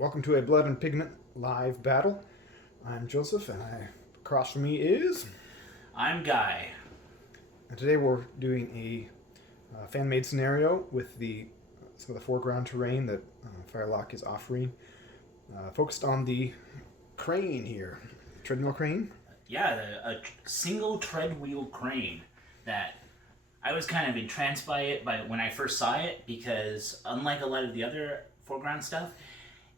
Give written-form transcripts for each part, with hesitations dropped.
Welcome to a Blood and Pigment live battle. I'm Joseph, and across from me is... I'm Guy. And today we're doing a fan-made scenario with some of the foreground terrain that Firelock is offering. Focused on the crane here. Treadwheel Crane. Yeah, a single treadwheel crane that I was kind of entranced by it when I first saw it, because unlike a lot of the other foreground stuff,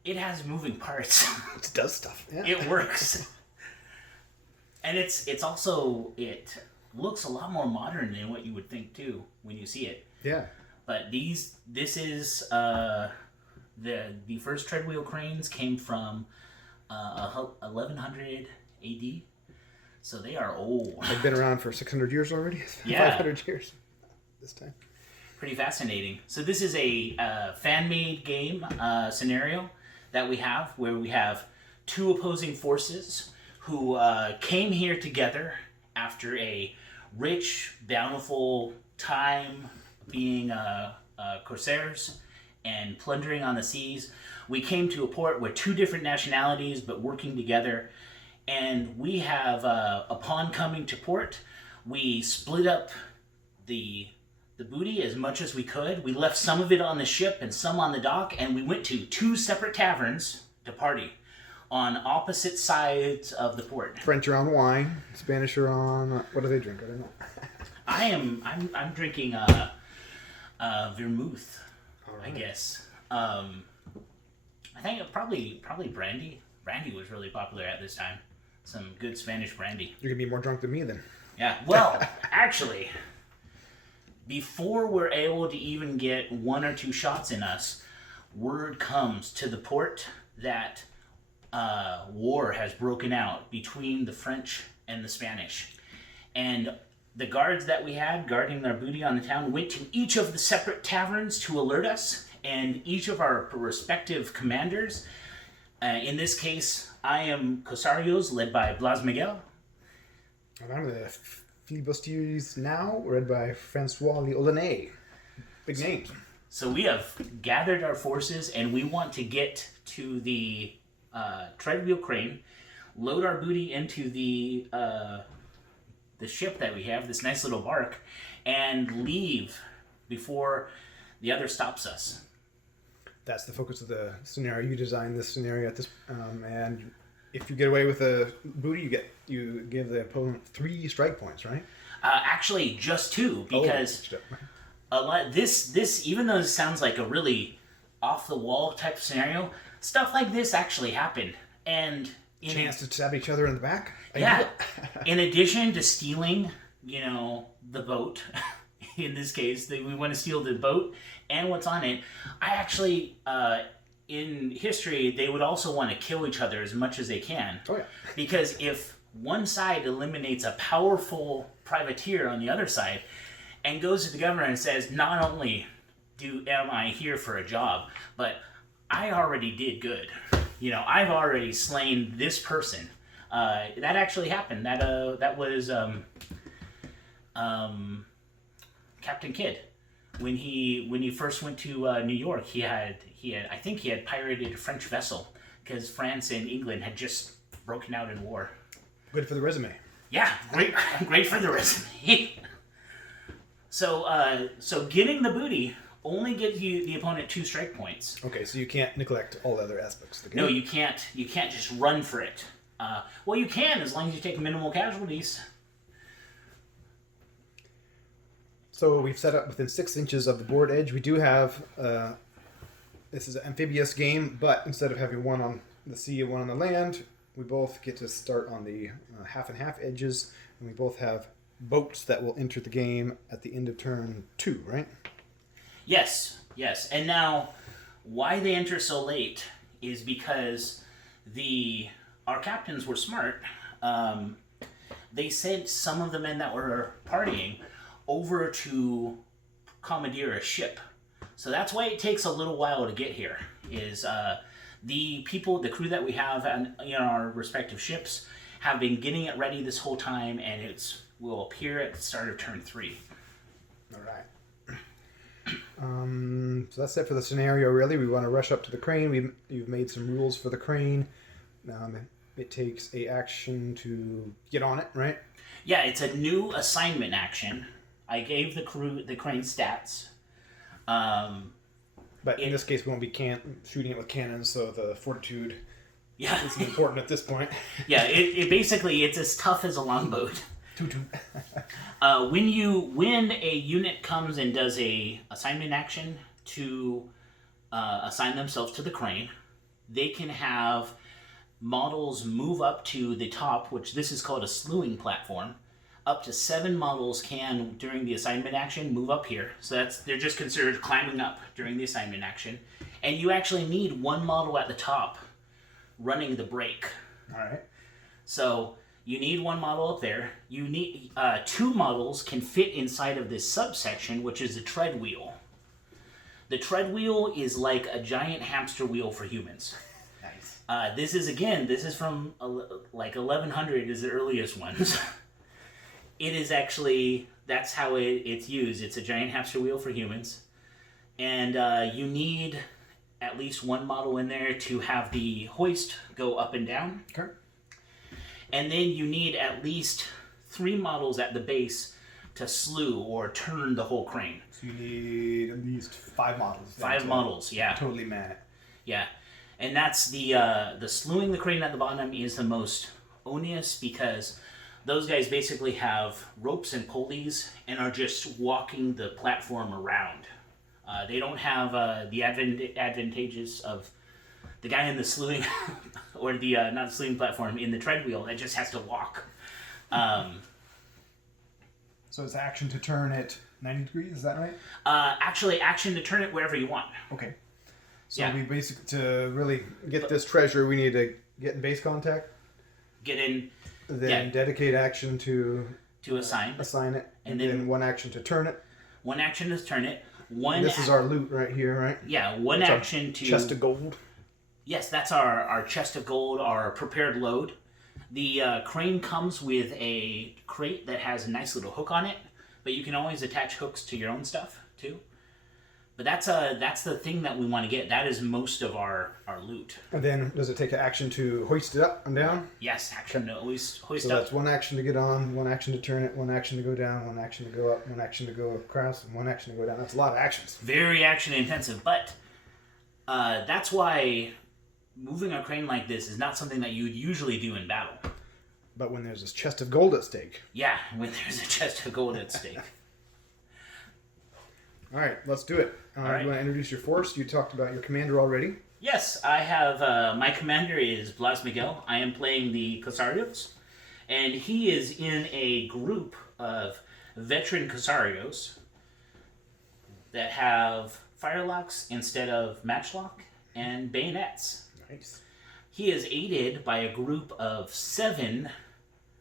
it has moving parts. It does stuff. Yeah. It works. And it looks a lot more modern than what you would think too when you see it. Yeah. But this is the first treadwheel cranes came from 1100 AD. So they are old. They've been around for 600 years already? Yeah. 500 years this time. Pretty fascinating. So this is a fan-made game scenario that we have, where we have two opposing forces who came here together after a rich, bountiful time being Corsairs and plundering on the seas. We came to a port with two different nationalities but working together. And we have, upon coming to port, we split up the booty as much as we could. We left some of it on the ship and some on the dock, and we went to two separate taverns to party on opposite sides of the port. French are on wine, Spanish are on... What do they drink? I don't know. I'm drinking vermouth, right. I guess. I think probably brandy. Brandy was really popular at this time. Some good Spanish brandy. You're going to be more drunk than me then. Yeah, well, actually, before we're able to even get one or two shots in us, word comes to the port that war has broken out between the French and the Spanish. And the guards that we had guarding their booty on the town went to each of the separate taverns to alert us, and each of our respective commanders, in this case, I am Corsairs, led by Blas Miguel. And I'm the Flibustiers Nau, led by Francois Leolinay. Big names. So we have gathered our forces, and we want to get to the Treadwheel Crane, load our booty into the ship that we have, this nice little bark, and leave before the other stops us. That's the focus of the scenario. You designed this scenario at this, and if you get away with the booty, you give the opponent 3 strike points, right? Actually, just 2, because this even though this sounds like a really off the wall type of scenario, stuff like this actually happened, and chance to stab each other in the back. Yeah. In addition to stealing, the boat. In this case, we want to steal the boat and what's on it. I actually, in history, they would also want to kill each other as much as they can. Oh, yeah. Because if one side eliminates a powerful privateer on the other side and goes to the governor and says, not only am I here for a job, but I already did good. I've already slain this person. That actually happened. That was... Captain Kidd, when he first went to New York, I think he had pirated a French vessel because France and England had just broken out in war. Good for the resume. Yeah, great for the resume. So getting the booty only gives you the opponent 2 strike points. Okay, so you can't neglect all the other aspects of the game. No, you can't. You can't just run for it. Well, you can as long as you take minimal casualties. So we've set up within 6 inches of the board edge. We do have, this is an amphibious game, but instead of having one on the sea and one on the land, we both get to start on the half and half edges, and we both have boats that will enter the game at the end of turn 2, right? Yes. And now, why they enter so late is because our captains were smart. They sent some of the men that were partying over to commandeer a ship. So that's why it takes a little while to get here, is the crew that we have in our respective ships have been getting it ready this whole time, and will appear at the start of turn 3. All right. So that's it for the scenario, really. We want to rush up to the crane. You've made some rules for the crane. It takes a action to get on it, right? Yeah, it's a new assignment action. I gave the crane stats. But in this case, we won't be shooting it with cannons, so the fortitude yeah. isn't important at this point. Yeah, it basically, it's as tough as a longboat. When a unit comes and does a assignment action to assign themselves to the crane, they can have models move up to the top, which this is called a slewing platform. Up to 7 models can, during the assignment action, move up here. So they're just considered climbing up during the assignment action. And you actually need 1 model at the top running the brake. All right. So you need 1 model up there. You need 2 models can fit inside of this subsection, which is the treadwheel. The treadwheel is like a giant hamster wheel for humans. Nice. This is from like 1100 is the earliest ones. It is actually, that's how it's used. It's a giant hamster wheel for humans. And you need at least 1 model in there to have the hoist go up and down. Okay. And then you need at least 3 models at the base to slew or turn the whole crane. So you need at least 5 models. 5 models, yeah. Totally man it. Yeah. And that's the slewing the crane at the bottom is the most onerous because those guys basically have ropes and pulleys and are just walking the platform around. They don't have the advantages of the guy in the slewing, or the not the slewing platform, in the treadwheel that just has to walk. So it's action to turn it 90 degrees, is that right? Actually, action to turn it wherever you want. Okay. So Yeah. we basically, to really get this treasure, we need to get in base contact. Get in, Then dedicate action to assign. assign it. And And then then 1 action to turn it. 1 action to turn it. This is our loot right here, right? Yeah, 1 It's our action to... chest of gold. Yes, that's our chest of gold, our prepared load. The crane comes with a crate that has a nice little hook on it, but you can always attach hooks to your own stuff, too. But that's the thing that we want to get. That is most of our loot. And then does it take an action to hoist it up and down? Yes, action to hoist So up. that's 1 action to get on, 1 action to turn it, 1 action to go down, 1 action to go up, 1 action to go across, and 1 action to go down. That's a lot of actions. Very action intensive, but that's why moving a crane like this is not something that you would usually do in battle. But when there's this chest of gold at stake. Yeah, when there's a chest of gold at stake. All right, let's do it. All right. You want to introduce your force? You talked about your commander already. Yes, I have, my commander is Blas Miguel. I am playing the Corsairs, and he is in a group of veteran Corsairs that have firelocks instead of matchlock and bayonets. Nice. He is aided by a group of 7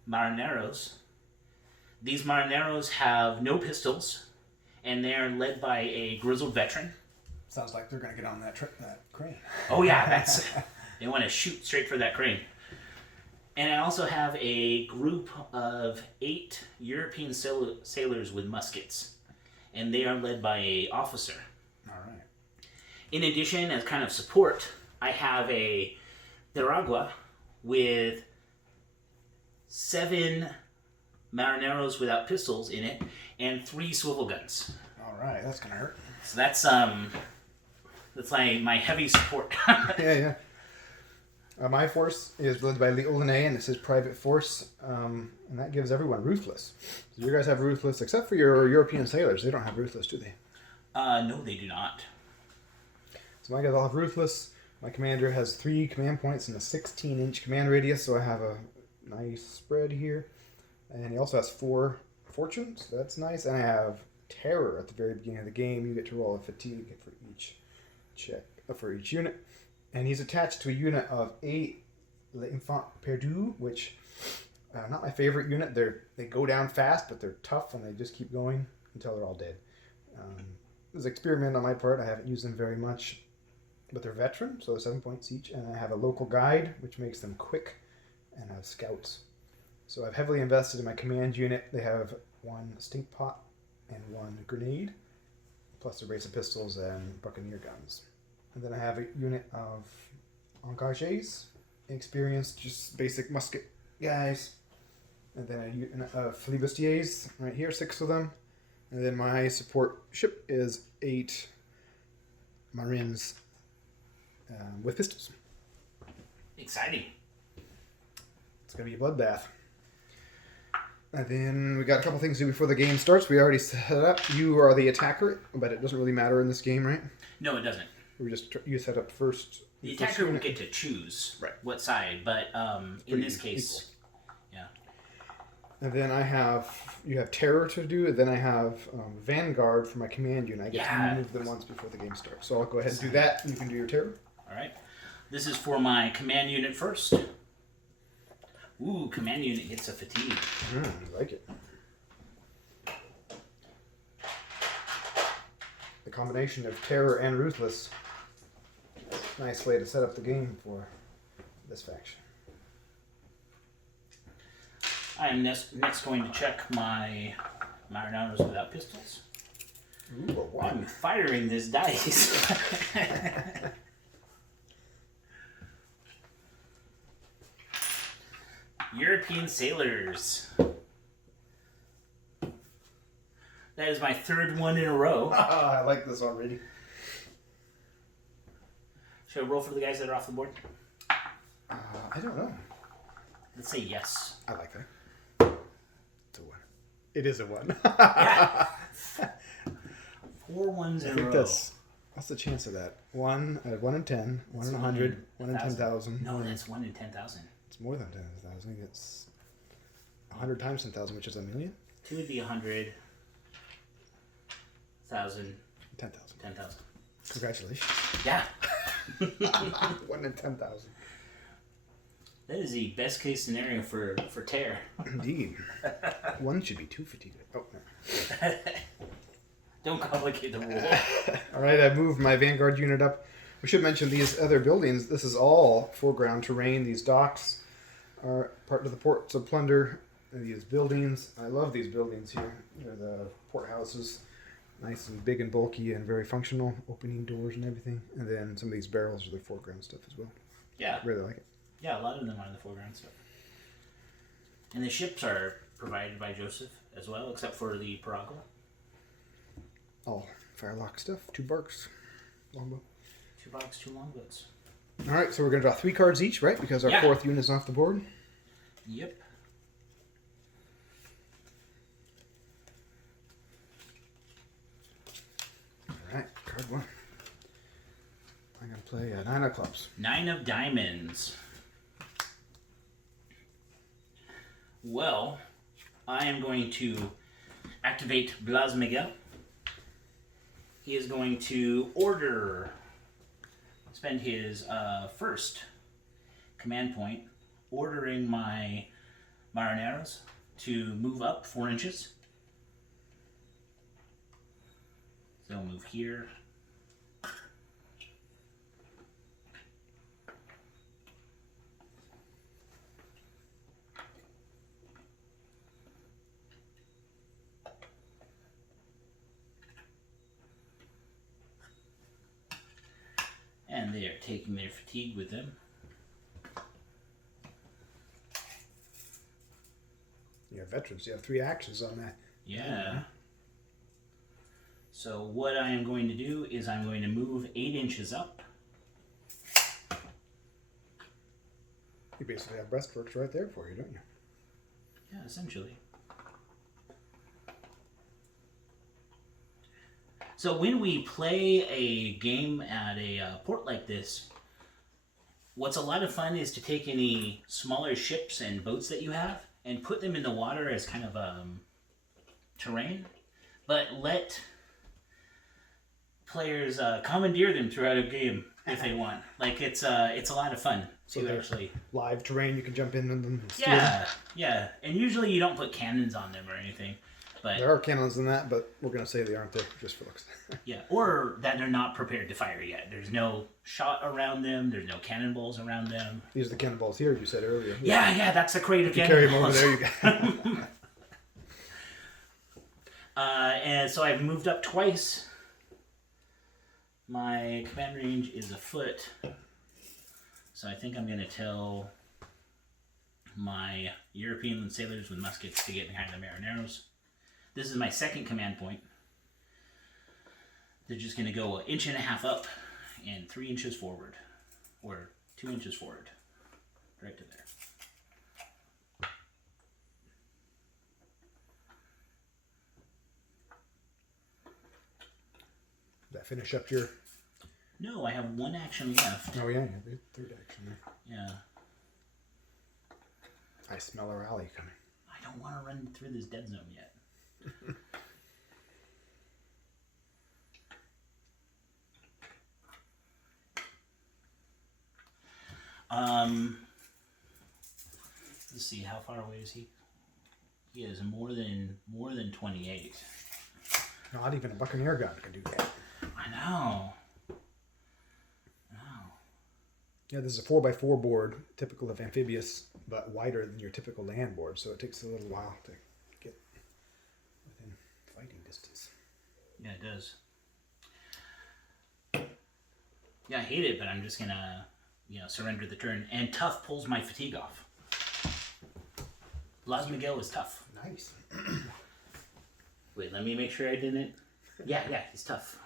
marineros. These marineros have no pistols, and they are led by a grizzled veteran. Sounds like they're going to get on that crane. Oh yeah, they want to shoot straight for that crane. And I also have a group of 8 European sailors with muskets, and they are led by a officer. All right. In addition, as kind of support, I have a Deragua with 7 marineros without pistols in it, and 3 swivel guns. All right, that's going to hurt. So that's my heavy support. Yeah. My force is led by Leoline, and this is private force, and that gives everyone ruthless. So you guys have ruthless, except for your European sailors. They don't have ruthless, do they? No, they do not. So my guys all have ruthless. My commander has 3 command points and a 16-inch command radius, so I have a nice spread here. And he also has 4 fortunes. That's nice. And I have terror at the very beginning of the game. You get to roll a fatigue for each check for each unit. And he's attached to a unit of 8 L'Enfant Perdu, which not my favorite unit. They go down fast, but they're tough, and they just keep going until they're all dead. It was an experiment on my part. I haven't used them very much, but they're veteran, so 7 points each. And I have a local guide, which makes them quick, and I have scouts. So I've heavily invested in my command unit. They have 1 stink pot and 1 grenade. plus the brace of pistols and buccaneer guns. And then I have a unit of engagés, experienced, just basic musket guys. And then a unit of Flibustiers right here, 6 of them. And then my support ship is 8 Marines with pistols. Exciting. It's going to be a bloodbath. And then we got a couple things to do before the game starts. We already set up. You are the attacker, but it doesn't really matter in this game, right? No, it doesn't. You set up first. The attacker will get to choose what side, but in this case, yeah. And then you have terror to do, and then I have vanguard for my command unit. I get to move them once before the game starts. So I'll go ahead and do that. You can do your terror. All right. This is for my command unit first. Ooh, command unit gets a fatigue. I like it. The combination of terror and ruthless. Nice way to set up the game for this faction. I am next going to check my Marinados without pistols. Ooh, a 1. I'm firing this dice. European sailors. That is my 3rd one in a row. I like this already. Should I roll for the guys that are off the board? I don't know. Let's say yes. I like that. It's a 1. It is a 1. Yeah. 4 ones in a row. What's the chance of that? 1 in 10, 1 in 100, 1 in 10,000. No, that's 1 in 10,000. It's more than 10,000. It's 100 times 10,000, which is a million. 2 would be 100. 1,000. 10,000. 10,000. Congratulations. Yeah. 1 in 10,000. That is the best case scenario for tear. Indeed. 1 should be 2 fatigue. Oh, no. Don't complicate the rule. All right, I moved my vanguard unit up. We should mention these other buildings. This is all foreground terrain. These docks are part of the Ports of Plunder. And these buildings, I love these buildings here. They're the port houses. Nice and big and bulky and very functional, opening doors and everything. And then some of these barrels are the foreground stuff as well. Yeah. I really like it. Yeah, a lot of them are the foreground stuff. And the ships are provided by Joseph as well, except for the Parago. All firelock stuff. 2 barks. Longbow. 2 barks, 2 longboats. All right, so we're going to draw 3 cards each, right? Because our 4th unit is off the board. Yep. Alright, card 1. I'm going to play 9 of clubs. 9 of diamonds. Well, I am going to activate Blas Miguel. He is going to spend his first command point ordering my Marineros to move up 4 inches. So they'll move here. And they are taking their fatigue with them. You have veterans. You have 3 actions on that. Yeah. So what I am going to do is I'm going to move 8 inches up. You basically have breastworks right there for you, don't you? Yeah, essentially. So when we play a game at a port like this, what's a lot of fun is to take any smaller ships and boats that you have and put them in the water as kind of terrain, but let players commandeer them throughout a game if they want. Like it's a lot of fun to actually live terrain. You can jump in and steal. Yeah. And usually you don't put cannons on them or anything. But there are cannons in that, but we're going to say they aren't there just for looks. Yeah, or that they're not prepared to fire yet. There's no shot around them. There's no cannonballs around them. These are the cannonballs here, you said earlier. Yeah, that's the crate of cannonballs. Carry them over there, you got. And so I've moved up twice My command range is a foot, so I think I'm going to tell my European sailors with muskets to get behind the Marineros. This is my second command point. They're just going to go 1.5 inches up and 3 inches forward, or 2 inches forward, right to there. Does that finish up your... No, I have one action left. Oh, yeah, the third action there. Yeah. I smell a rally coming. I don't want to run through this dead zone yet. Let's see, how far away is he? He is more than 28. Not even a Buccaneer gun can do that. I know. Yeah, this is a 4x4 board, typical of Amphibious, but wider than your typical land board, so it takes a little while to get within fighting distance. Yeah, it does. Yeah, I hate it, but I'm just gonna, surrender the turn. And tough pulls my fatigue off. Blas Miguel is tough. Nice. Wait, let me make sure I didn't. Yeah, he's tough.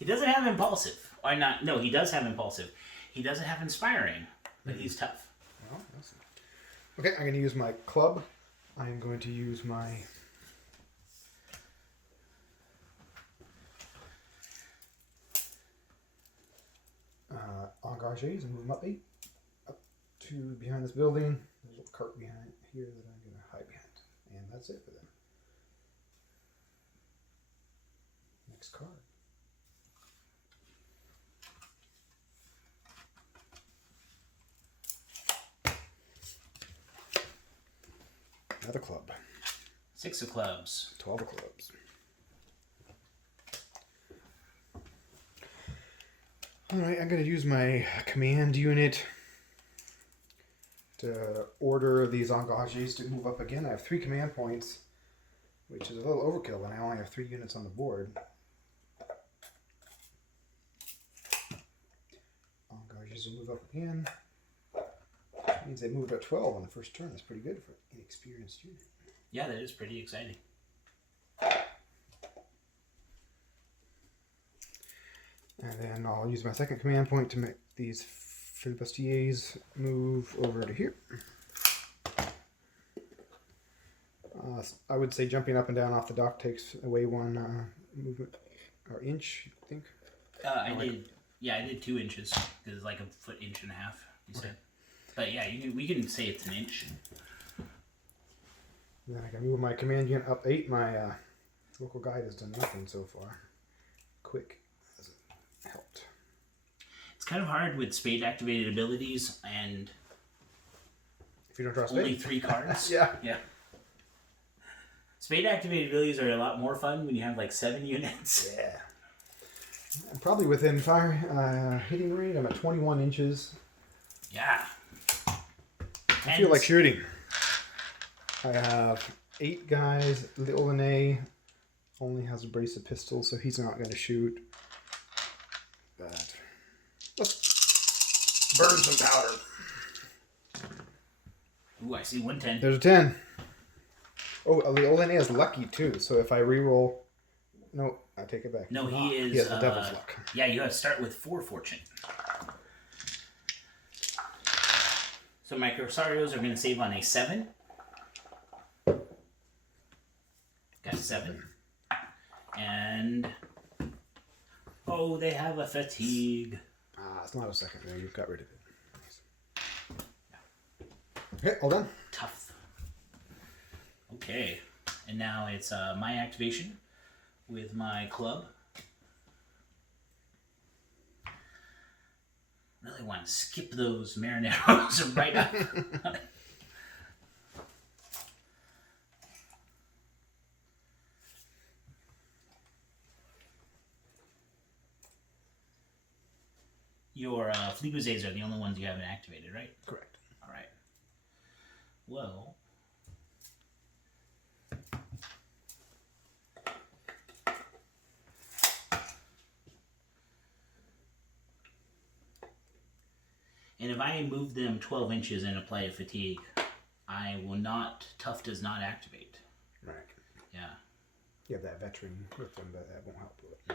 He doesn't have impulsive. Or not, no, he does have impulsive. He doesn't have inspiring, but he's tough. Well, awesome. Okay, I'm going to use my club. I'm going to use my... engages and move them up 8. Up to behind this building. There's a little cart behind here that I'm going to hide behind. And that's it for them. Next card. Another club. 6 of clubs. 12 of clubs. Alright, I'm going to use my command unit to order these engages to move up again. I have 3 command points, which is a little overkill when I only have 3 units on the board. Engages will move up again. That means they moved up 12 on the first turn. That's pretty good for an inexperienced unit. Yeah, that is pretty exciting. And then I'll use my second command point to make these Flibustiers move over to here. I would say jumping up and down off the dock takes away 1 movement or inch, I think. I did 2 inches because it's like a foot, 1.5 inches, you said. But yeah, we can say it's an inch. Then I can move my command unit up 8. My local guide has done nothing so far. Quick hasn't helped. It's kind of hard with spade activated abilities and If you don't draw only spade. 3 cards. Yeah. Spade activated abilities are a lot more fun when you have like 7 units. Yeah. I'm probably within fire hitting range. I'm at 21 inches. Yeah. I feel like shooting. I have 8 guys. Leoline only has a brace of pistols, so he's not going to shoot. But let's burn some powder. Ooh, I see 110. There's a 10. Oh, Leoline is lucky too, so if I reroll... No, I take it back. No, he is... He has the devil's luck. Yeah, you have to start with 4 fortune. So my Corsairs are going to save on a 7. Got 7. And... Oh, they have a fatigue. It's not a second. No, you've got rid of it. Okay, all done. Tough. Okay. And now it's my activation with my club. Really want to skip those Marineros right up. Your Flibustiers are the only ones you haven't activated, right? Correct. All right. Well, And if I move them 12 inches in a play of fatigue, I will not. Tough does not activate. Right. Yeah. You have that veteran with them, but that won't help with it. Yeah.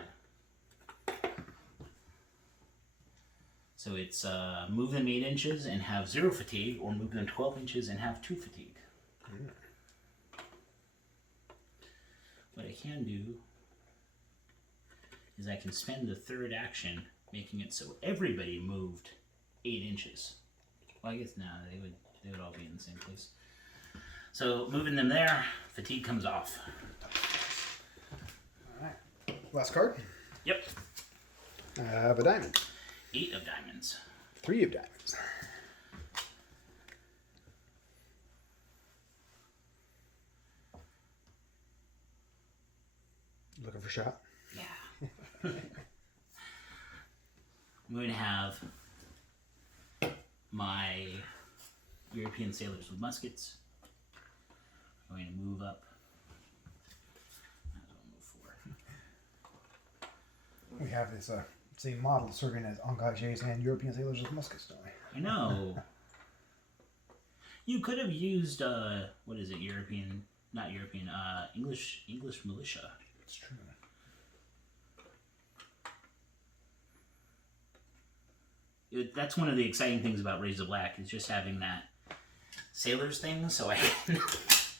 So it's move them 8 inches and have 0 fatigue, or move them 12 inches and have 2 fatigue. Mm. What I can do is I can spend the third action making it so everybody moved 8 inches. Well, I guess now they would all be in the same place. So moving them there, fatigue comes off. All right. Last card. Yep. A diamond. 8 of diamonds. 3 of diamonds. Looking for shot? Yeah. I'm going to have my European sailors with muskets. I'm going to move up. That's what I'll move for. We have this same model serving as engagés and European sailors with muskets, don't we? I know. You could have used what is it? English militia. It's true. That's one of the exciting things about Raise the Black is just having that sailors thing, so I can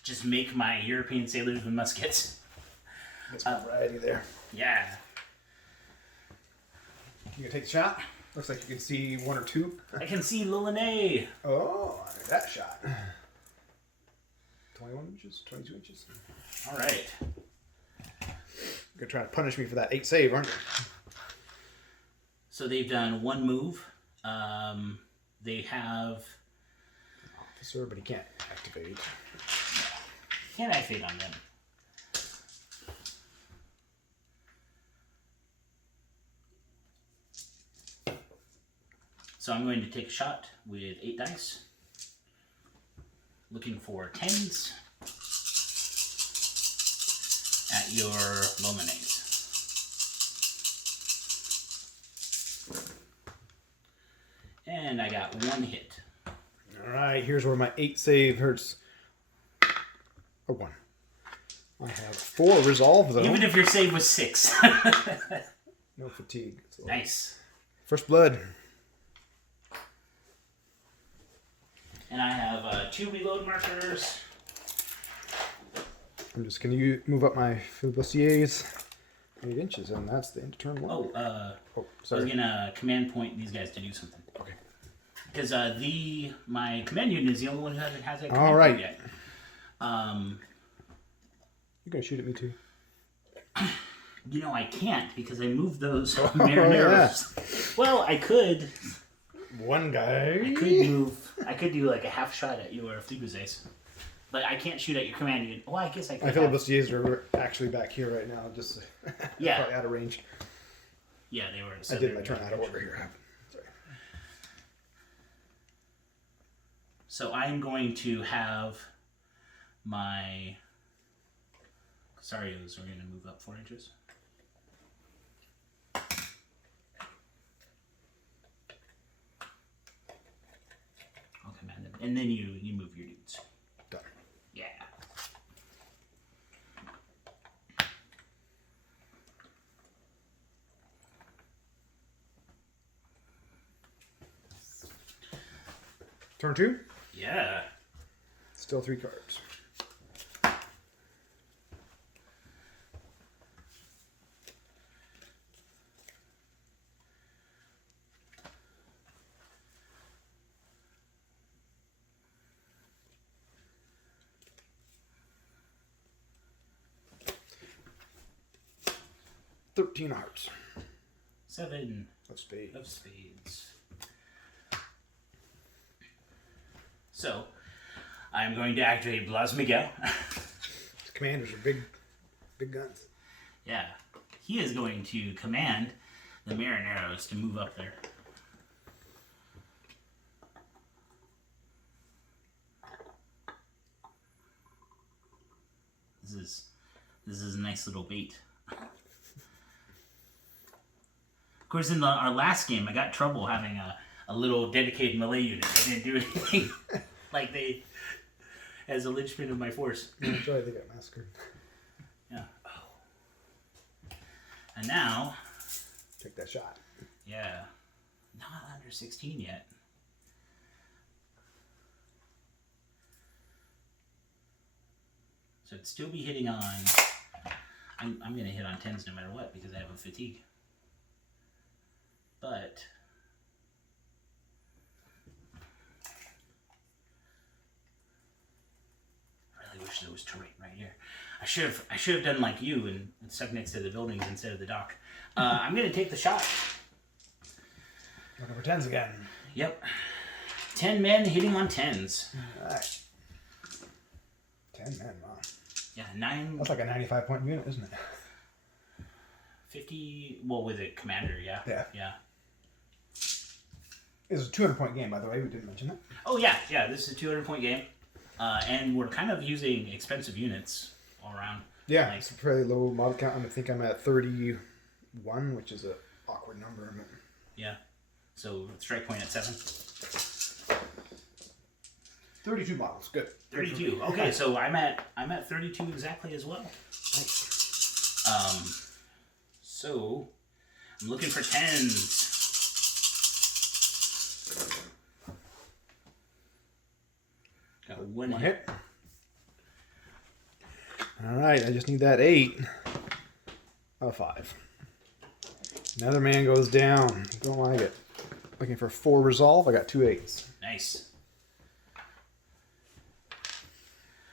just make my European sailors with muskets. Get some variety there. Yeah. You gonna take the shot? Looks like you can see 1 or 2. I can see Lilliane. Oh, that shot. 21 inches? 22 inches? All right. You're gonna try to punish me for that 8 save, aren't you? So they've done 1 move. They have... Officer, but he can't activate. Can't activate on them. So I'm going to take a shot with 8 dice. Looking for 10s at your Lillianes. And I got 1 hit. Alright, here's where my 8 save hurts. Or 1. I have 4 resolve, though. Even if your save was 6. No fatigue. So Nice. First blood. And I have 2 reload markers. I'm just going to move up my Flibustiers 8 inches, and that's the end of turn 1. Oh, Oh, I was sorry. gonna command point these guys to do something. Okay. Because my command unit is the only one who hasn't had that command All right. point yet. You're going to shoot at me, too. You know, I can't because I moved those Marineros. Well, I could. One guy. I could move. I could do like a half shot at your Flibustiers. But I can't shoot at your command unit. Well, I guess I could. My Flibustiers are actually back here right now, just Yeah. probably out of range. Yeah, they were. I did my turn out of order here. Sorry. So I'm going to have my Corsairs are going to move up 4 inches. I'll command them. And then you move your dudes. Done. Yeah. Turn 2. Yeah. Still 3 cards. $13 hearts. 7 of spades. of spades. So, I'm going to activate Blas Miguel. The commanders are big guns. Yeah. He is going to command the Marineros to move up there. This is a nice little bait. Of course, in our last game, I got trouble having a little dedicated melee unit. They didn't do anything like they as a linchpin of my force. Yeah, that's right. They got massacred. Yeah. Oh. And now, Take that shot. yeah, not under 16 yet. So it'd still be hitting on. I'm going to hit on 10s no matter what because I have a fatigue. But I really wish there was terrain right here. I should have done like you and stuck next to the buildings instead of the dock. I'm going to take the shot. Looking for 10s again. Yep. 10 men hitting on 10s. Alright. 10 men, wow. Yeah, 9. That's like a 95-point unit, isn't it? 50. Well, with a commander, yeah. Yeah. Yeah. It was a 200-point game, by the way. We didn't mention that. Oh, yeah. Yeah, this is a 200-point game. And we're kind of using expensive units all around. Yeah, Like, it's a fairly low model count. I think I'm at 31, which is an awkward number. yeah. So strike point at 7. 32 models, good. 32. Okay, so I'm at 32 exactly as well. Nice. So I'm looking for 10s. Got one hit. All right, I just need that 8. Oh, 5. Another man goes down. Don't like it. Looking for 4 resolve. I got 2 8s. Nice.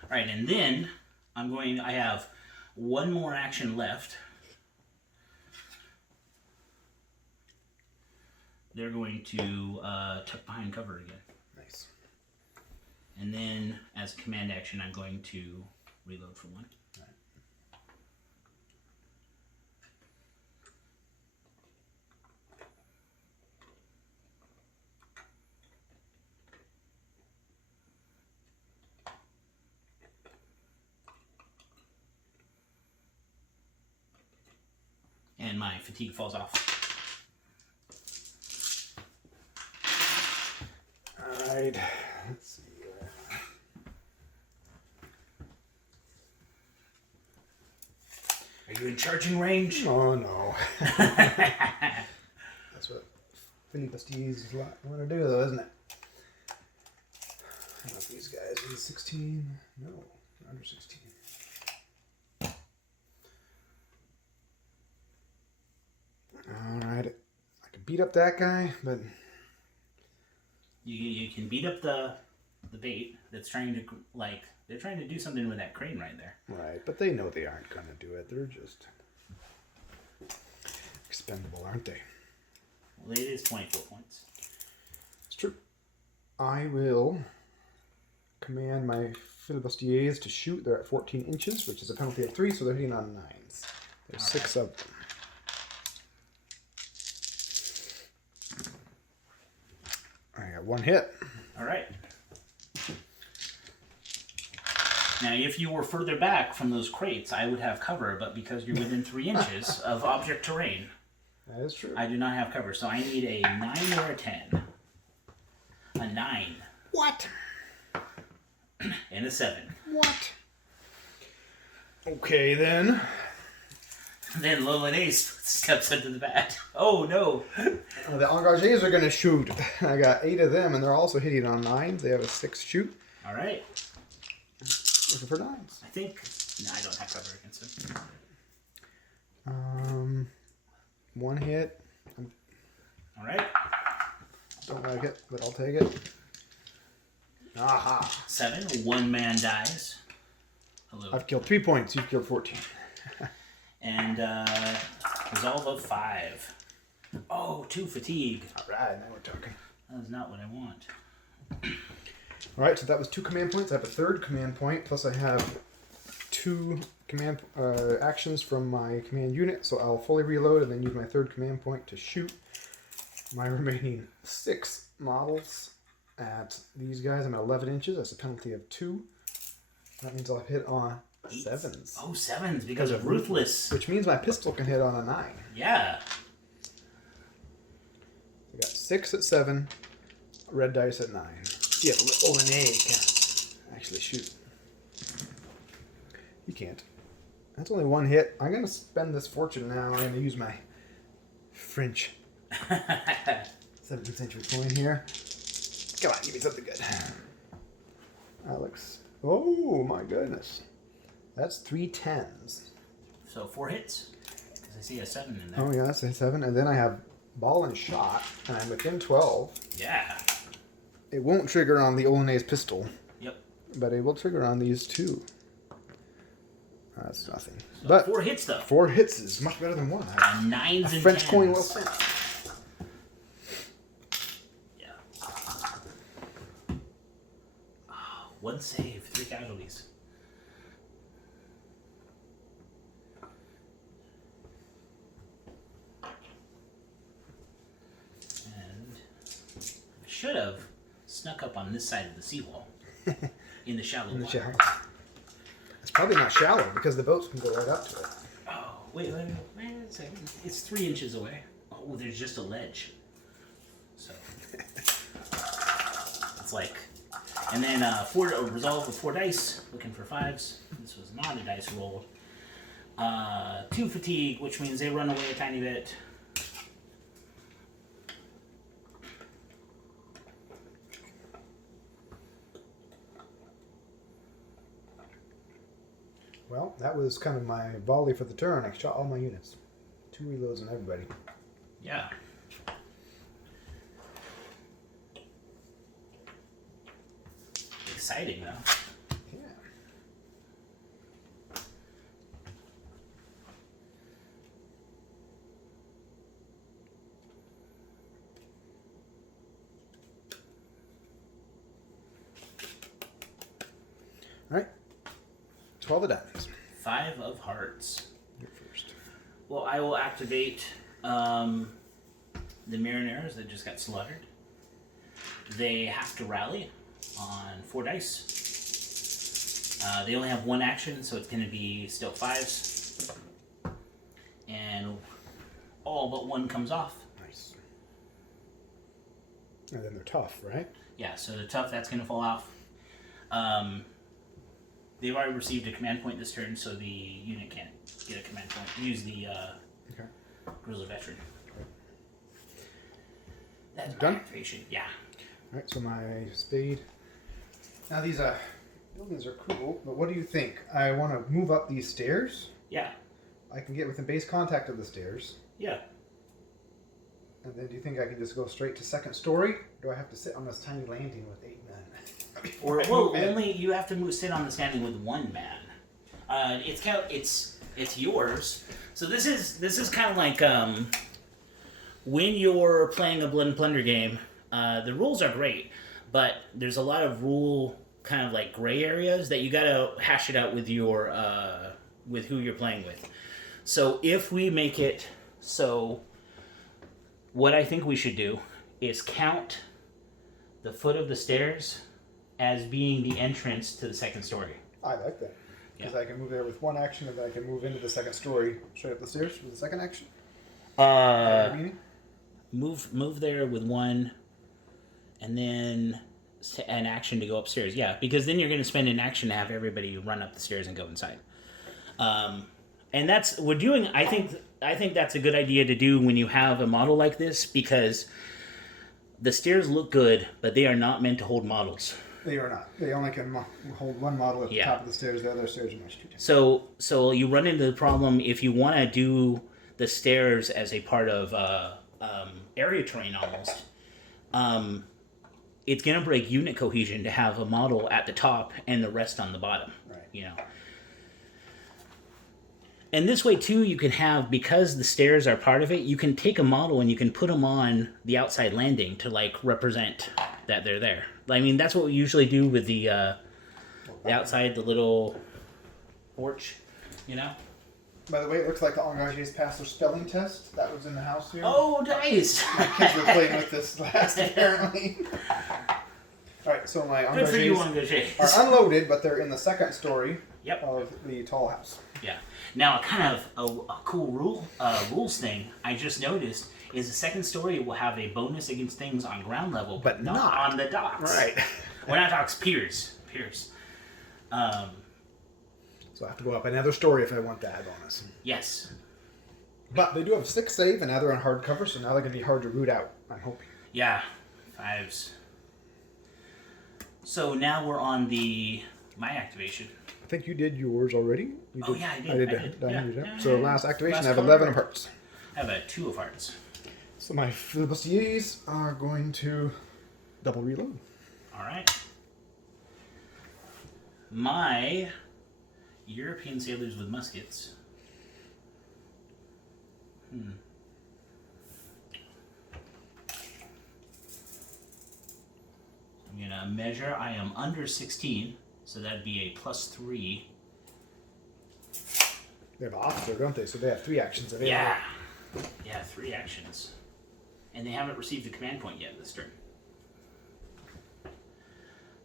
All right, and then I have one more action left. They're going to tuck behind cover again. Nice. And then, as a command action, I'm going to reload for 1. Right. And my fatigue falls off. All right. Let's see. Are you in charging range? Oh, no. That's what Flibustiers want to do, though, isn't it? I don't know if these guys are 16. No, they're under 16. Alright, I can beat up that guy, but You can beat up the bait that's trying to, like, they're trying to do something with that crane right there. right, but they know they aren't going to do it. They're just expendable, aren't they? Well, it is 24 points. It's true. I will command my Flibustiers to shoot. They're at 14 inches, which is a penalty of 3, so they're hitting on 9s. There's 6 of them. I got 1 hit. All right. Now, if you were further back from those crates, I would have cover, but because you're within 3 inches of object terrain, That is true. I do not have cover. So I need a 9 or a 10. A 9. What? And a 7. What? Okay, then. Then Lowland Ace steps into the bat. Oh, no. The engagés are going to shoot. I got 8 of them, and they're also hitting on 9s. They have a 6 shoot. All right. Looking for 9s. I think... No, I don't have cover against him. 1 hit. All right. Don't like it, but I'll take it. Aha. 7. 1 man dies. Hello. I've killed 3 points. You've killed 14. And resolve of 5. Oh, 2 fatigue. All right, now we're talking. That is not what I want. All right, so that was 2 command points. I have a 3rd command point, plus I have 2 command actions from my command unit. So I'll fully reload and then use my 3rd command point to shoot my remaining 6 models at these guys. I'm at 11 inches. That's a penalty of 2. That means I'll hit on 7s. Oh, 7s because of Ruthless. Which means my pistol can hit on a 9. Yeah. I got 6 at 7, Red dice at 9. Yeah, oh, an A can't actually shoot. You can't. That's only one hit. I'm going to spend this fortune now. I'm going to use my French 17th century coin here. Come on, give me something good. That looks... Oh, my goodness. That's 3 10s. So 4 hits? Because I see a 7 in there. Oh, yeah, that's a 7. And then I have ball and shot, and I'm within 12. Yeah. It won't trigger on the Olanay's pistol. Yep. But it will trigger on these 2. That's nothing. So but 4 hits, though. 4 hits is much better than 1. 9s and French 10s. coin well spent. Yeah. Oh, 1 save, 3 casualties. And I should have snuck up on this side of the seawall in the shallow In the water. shallow. It's probably not shallow because the boats can go right up to it. Oh, wait a second. It's 3 inches away. Oh, there's just a ledge. So it's like, and then resolve with 4 dice, looking for 5s. This was not a dice roll. 2 fatigue, which means they run away a tiny bit. Well, that was kind of my volley for the turn. I shot all my units. 2 reloads on everybody. Yeah. Exciting, though. Yeah. All right. 12 of diamonds. 5 of hearts. You're first. Well, I will activate the Mariners that just got slaughtered. They have to rally on 4 dice. They only have 1 action, so it's going to be still 5s. And all but 1 comes off. Nice. And then they're tough, right? Yeah, so the tough, that's going to fall off. They've already received a command point this turn, so the unit can't get a command point. Use the Grizzled Veteran. That's done? Activation. Yeah. Alright, so my spade. Now these buildings are cool, but what do you think? I want to move up these stairs. Yeah. I can get within base contact of the stairs. Yeah. And then do you think I can just go straight to second story? Or do I have to sit on this tiny landing with 8 men? Or only you have to sit on the standing with 1 man. It's yours. So this is kind of like when you're playing a Blood and Plunder game. The rules are great, but there's a lot of rule kind of like gray areas that you gotta hash it out with your with who you're playing with. So if we make it so, what I think we should do is count the foot of the stairs as being the entrance to the second story. I like that. Because Yeah. I can move there with 1 action, and then I can move into the second story straight up the stairs with the second action. Meaning? Move there with 1, and then an action to go upstairs. Yeah, because then you're going to spend an action to have everybody run up the stairs and go inside. And that's we're doing. I think that's a good idea to do when you have a model like this, because the stairs look good, but they are not meant to hold models. They are not. They only can hold 1 model at the Yeah. top of the stairs. The other stairs are much too tiny. So you run into the problem if you want to do the stairs as a part of area terrain almost. It's going to break unit cohesion to have a model at the top and the rest on the bottom. Right. You know. And this way too, you can have, because the stairs are part of it, you can take a model and you can put them on the outside landing to like represent that they're there. I mean, that's what we usually do with the outside, the little porch, you know. By the way, it looks like the Engagés passed their spelling test. That was in the house here. Oh, nice! My kids were playing with this last, apparently. Alright, so my Good for you, Engagés Engagés. are unloaded, but they're in the second story Yep. of the tall house. Yeah. Now, a kind of a cool rules thing I just noticed is the second story will have a bonus against things on ground level, But not on the docks. Right. Well, not docks, piers. So I have to go up another story if I want that bonus. Yes. But they do have 6 save, and now they're on hardcover, so now they're going to be hard to root out, I'm hoping. Yeah. 5s. So now we're on my activation. I think you did yours already. Yeah, I did. Yeah. So last activation, Last I have color. 11 of hearts. I have a 2 of hearts. So my Flibustiers are going to double reload. All right. My European sailors with muskets. I'm gonna measure. I am under 16, so that'd be a +3. They have officer, don't they? So they have 3 actions available. Yeah, 3 actions. And they haven't received a command point yet this turn.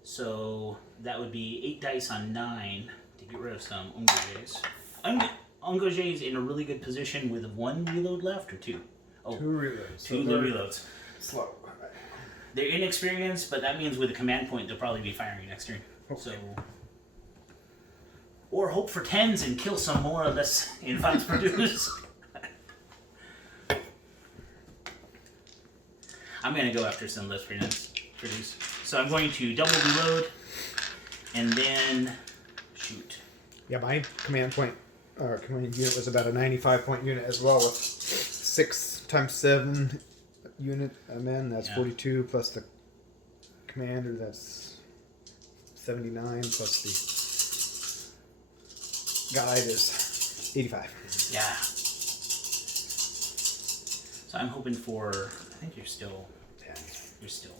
So that would be 8 dice on 9 to get rid of some engagés. Engagés in a really good position with 1 reload left or 2? Oh, 2 reloads. 2 reloads. Slow. They're inexperienced, but that means with a command point they'll probably be firing next turn. Okay. So, or hope for 10s and kill some more or less infantes produce. I'm going to go after some less produce. So I'm going to double reload and then shoot. Yeah, my command point, or command unit was about a 95 point unit as well, with 6 times 7 unit men. That's 42 plus the commander. That's 79 plus the guide is 85. Yeah. So I'm hoping for. I think you're still. You're still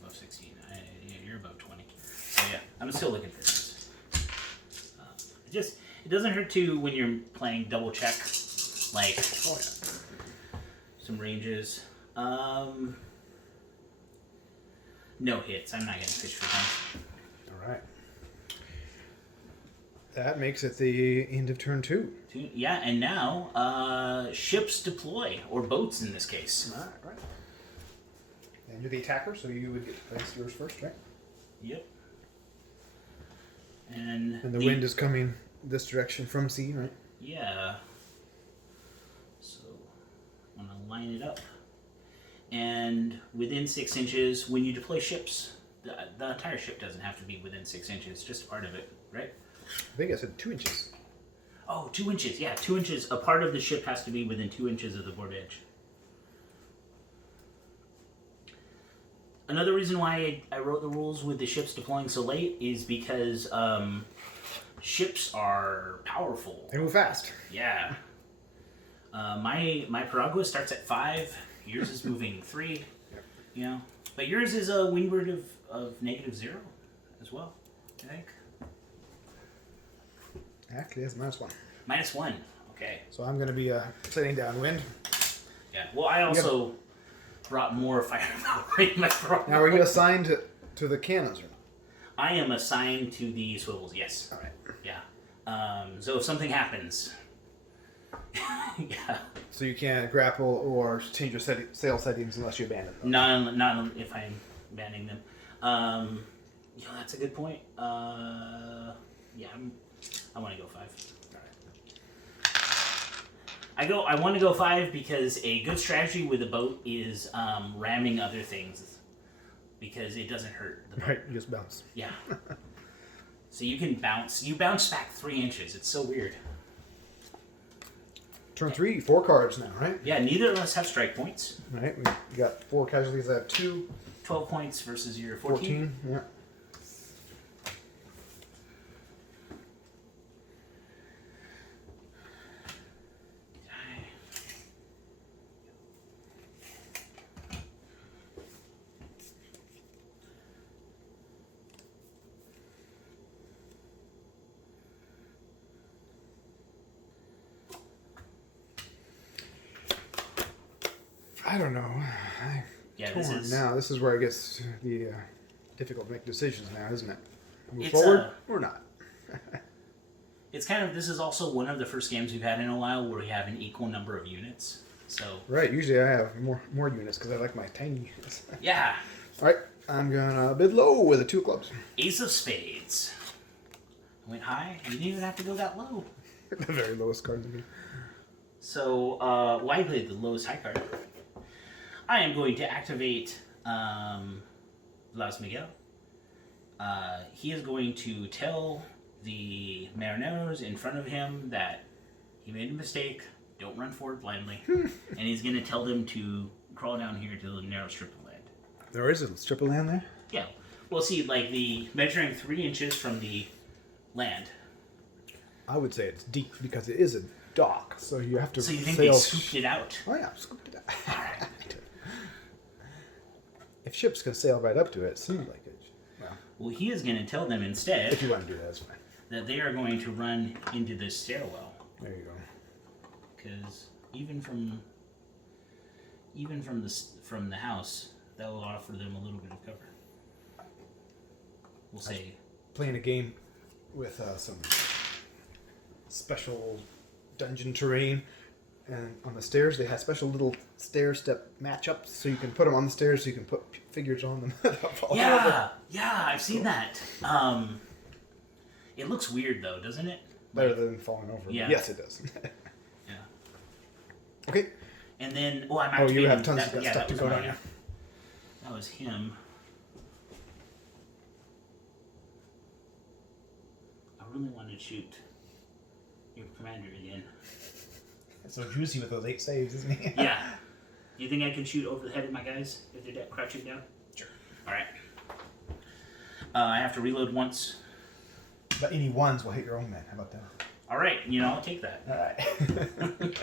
above 16. You're above 20. So yeah, I'm still looking for this. It doesn't hurt to when you're playing double check, like some ranges. No hits. I'm not gonna fish for them. All right. That makes it the end of turn 2. Yeah, and now ships deploy, or boats in this case. All right. And you're the attacker, so you would get to place yours first, right? Yep. And the wind is coming this direction from sea, right? Yeah. So I'm gonna line it up. And within 6 inches, when you deploy ships, the entire ship doesn't have to be within 6 inches, just part of it, right? I think I said 2 inches. Oh, 2 inches. Yeah, 2 inches. A part of the ship has to be within 2 inches of the board edge. Another reason why I wrote the rules with the ships deploying so late is because ships are powerful. They move fast. Yeah. My Piragua starts at 5. Yours is moving 3. Yep. You know, but yours is a windward of -0 as well, I think. Actually, that's -1. -1. Okay. So I'm going to be sitting downwind. Yeah. Well, I also brought more firepower in my Piragua. Now, are you assigned to the cannons or not? I am assigned to the swivels. Yes. All right. Yeah. So if something happens. Yeah. So you can't grapple or change your sail settings unless you abandon them. Not if I'm banning them. That's a good point. Yeah, I want to go 5. All right. I want to go 5 because a good strategy with a boat is ramming other things because it doesn't hurt the boat. Right, you just bounce. Yeah. So you can bounce. You bounce back 3 inches. It's so weird. Turn 3, 4 cards now, right? Yeah, neither of us have strike points. Right, we got 4 casualties. I have 2. 12 points versus your 14. 14, yeah. I don't know. This is where it gets difficult to make decisions now, isn't it? Move forward or not? It's kind of, this is also one of the first games we've had in a while where we have an equal number of units. So Right. Usually I have more units because I like my tiny units. yeah, All right. I'm gonna bid low with a 2 of clubs. Ace of Spades. Went high. You didn't even have to go that low. The very lowest card in the game. So why play the lowest high card? I am going to activate Blas Miguel. He is going to tell the Marineros in front of him that he made a mistake. Don't run forward blindly. And he's going to tell them to crawl down here to the narrow strip of land. There is a strip of land there? Yeah. Well, see, like the measuring 3 inches from the land. I would say it's deep because it is a dock, so you have to So you think sail. they scooped it out? Oh yeah, scooped it out. If ships can sail right up to it, it seems like it. Well, he is going to tell them instead If you want to do that, that's fine. that they are going to run into this stairwell. There you go. Because even from the house, that will offer them a little bit of cover. We'll say Playing a game with some special dungeon terrain, and on the stairs they have special little stair step matchups, so you can put them on the stairs, so you can put figures on them. That'll fall over. yeah, I've seen that. It looks weird though, doesn't it? Better than falling over. Yeah. Yes, it does. Yeah. Okay. And then, I'm Oh, you activating have tons that, of yeah, stuff that to was go down mine. here. That was him. I really wanted to shoot your commander again. It's so juicy with those 8 saves, isn't he? Yeah. You think I can shoot over the head of my guys if they're crouching down? Sure. All right. I have to reload once. But any ones will hit your own men. How about that? All right. I'll take that. All right.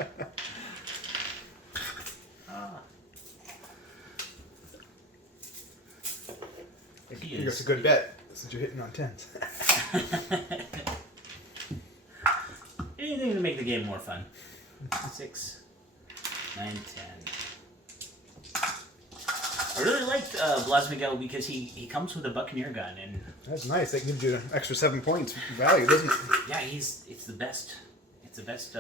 I think it's a good bet since you're hitting on 10s. Anything to make the game more fun. 6, 9, 10. I really liked Blas Miguel because he comes with a Buccaneer gun, and That's nice. That gives you an extra 7 points value, doesn't it? yeah, it's the best. It's the best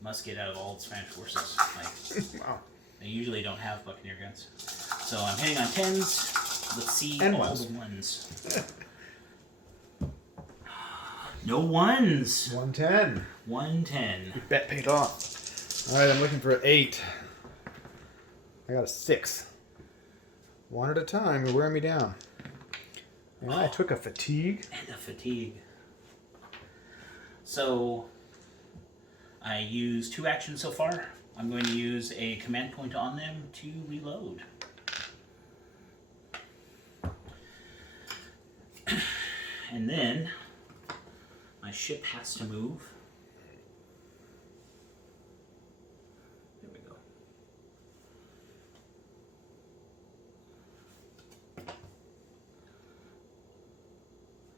musket out of all the Spanish forces. Like, Wow. they usually don't have Buccaneer guns. So I'm hitting on 10s. Let's see And all ones. the ones. No ones. 110. 110. Bet paid off. All right, I'm looking for an 8. I got a 6. One at a time. You're wearing me down. And I took a fatigue. And a fatigue. So I used 2 actions so far. I'm going to use a command point on them to reload. And then my ship has to move. There we go.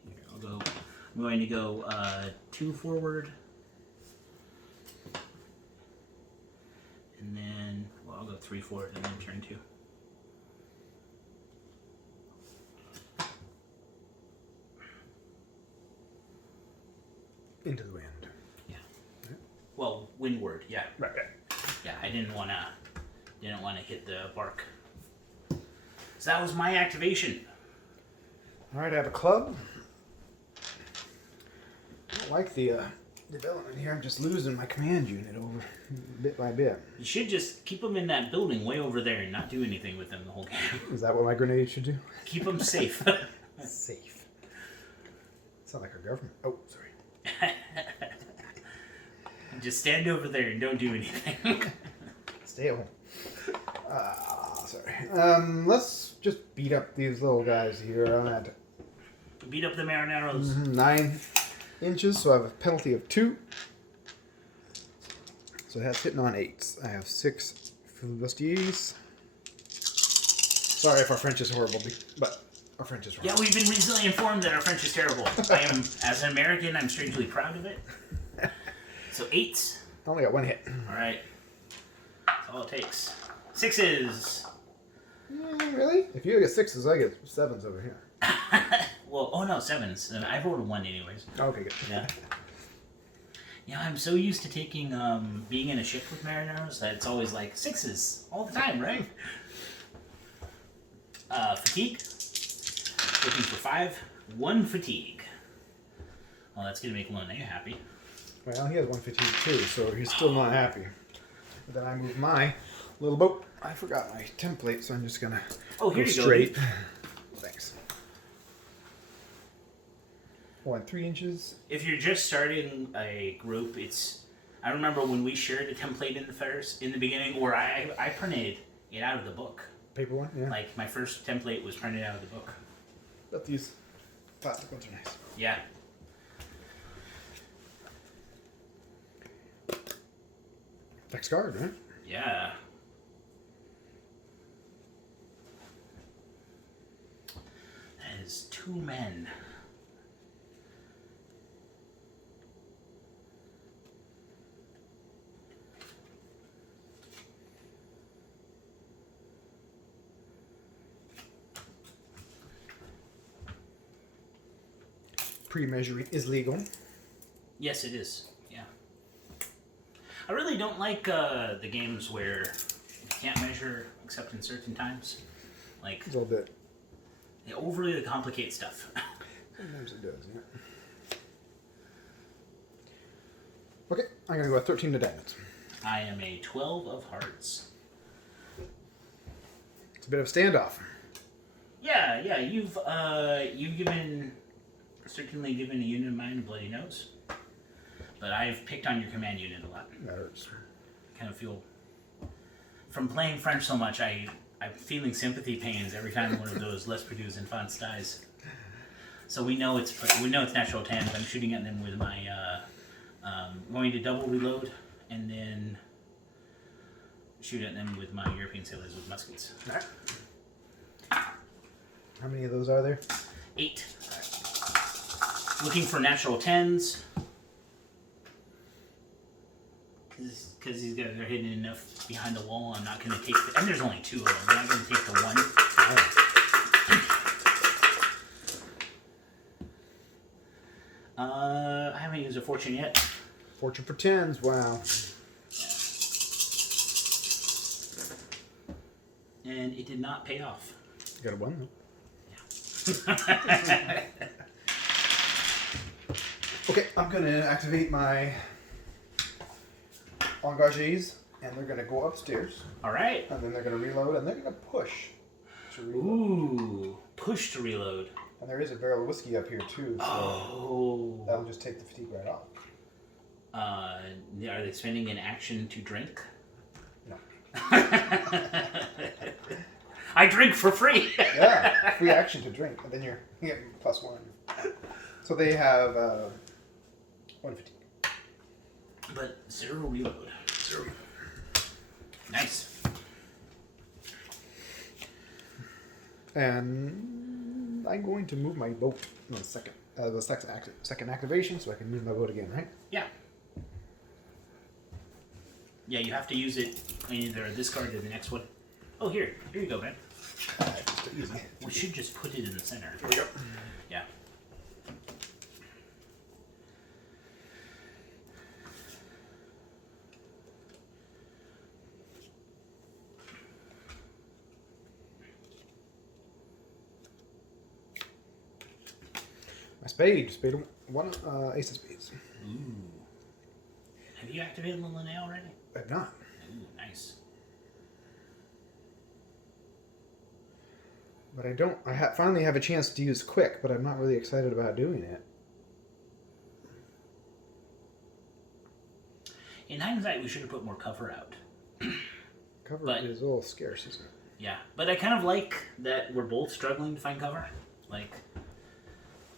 Here, I'll go. I'm going to go 2 forward. And then, I'll go 3 forward and then turn 2. Into the wind. Yeah. Well, windward, yeah. Right. Yeah, I didn't want to hit the bark. So that was my activation. All right, I have a club. I don't like the development here. I'm just losing my command unit over bit by bit. You should just keep them in that building way over there and not do anything with them the whole game. Is that what my grenade should do? Keep them safe. Safe. Sound like our government. Oh, sorry. Just stand over there and don't do anything. Stay at home. Sorry. Let's just beat up these little guys here. I'm at Beat up the Marineros. 9 inches, so I have a penalty of 2. So that's hitting on 8s. I have 6 Flibustiers. Sorry if our French is horrible, but our French is wrong. Yeah, we've been recently informed that our French is terrible. I am, as an American, I'm strangely proud of it. So 8s. I only got 1 hit. All right. That's all it takes. 6s. Really? If you get 6s, I get 7s over here. Well, oh no, 7s. And I rolled a 1 anyways. Okay, good. Yeah. Yeah, I'm so used to taking being in a ship with mariners that it's always like 6s all the time, right? Fatigue. Looking for 5. 1 fatigue. Well, that's gonna make Lone happy. Well, he has 1 fatigue too, so he's still not happy. But then I move my little boat. I forgot my template, so I'm just gonna Oh, here go you straight. go. Thanks. 3 inches. If you're just starting a group, I remember when we shared a template in the beginning, or I printed it out of the book. Paper one, yeah. Like my first template was printed out of the book. But these plastic ones are nice. Yeah. Vex guard, right? Yeah. That is 2 men. Pre-measuring is legal. Yes, it is. Yeah. I really don't like the games where you can't measure except in certain times. Like, A little bit. they overly complicate stuff. Sometimes it does, yeah. Okay, I'm gonna go with 13 to diamonds. I am a 12 of hearts. It's a bit of a standoff. Yeah, you've certainly given a unit of mine a bloody nose. But I've picked on your command unit a lot. That hurts. I kind of feel, from playing French so much, I'm feeling sympathy pains every time one of those Les Produits Enfants dies. So we know it's natural 10s. I'm shooting at them with my going to double reload and then shoot at them with my European sailors with muskets. All right. How many of those are there? 8. Looking for natural 10s. Because these guys are hidden enough behind the wall, I'm not going to take and there's only 2 of them. I'm not going to take the 1. I haven't used a fortune yet. Fortune for 10s, wow. And it did not pay off. You got a 1 though. Okay, I'm gonna activate my engages, and they're gonna go upstairs, Alright. and then they're gonna reload, and they're gonna push to reload. Ooh. Push to reload. And there is a barrel of whiskey up here too, so that'll just take the fatigue right off. Are they spending an action to drink? No. I drink for free. Yeah, free action to drink, and then you get +1. So they have 1 fatigue. But 0 reload. 0 reload. Nice. And I'm going to move my boat in the second activation, so I can use my boat again, right? Yeah. Yeah, you have to use it either discard or the next one. Oh, here you go, man. Just easy. We should just put it in the center. Here we go. Yeah. My spade 1, ace of spades. Ooh. Have you activated the Linnea already? I have not. Ooh, nice. But I don't. Finally have a chance to use quick, but I'm not really excited about doing it. In hindsight, we should have put more cover out. Cover is a little scarce, isn't it? Yeah, but I kind of like that we're both struggling to find cover. Like,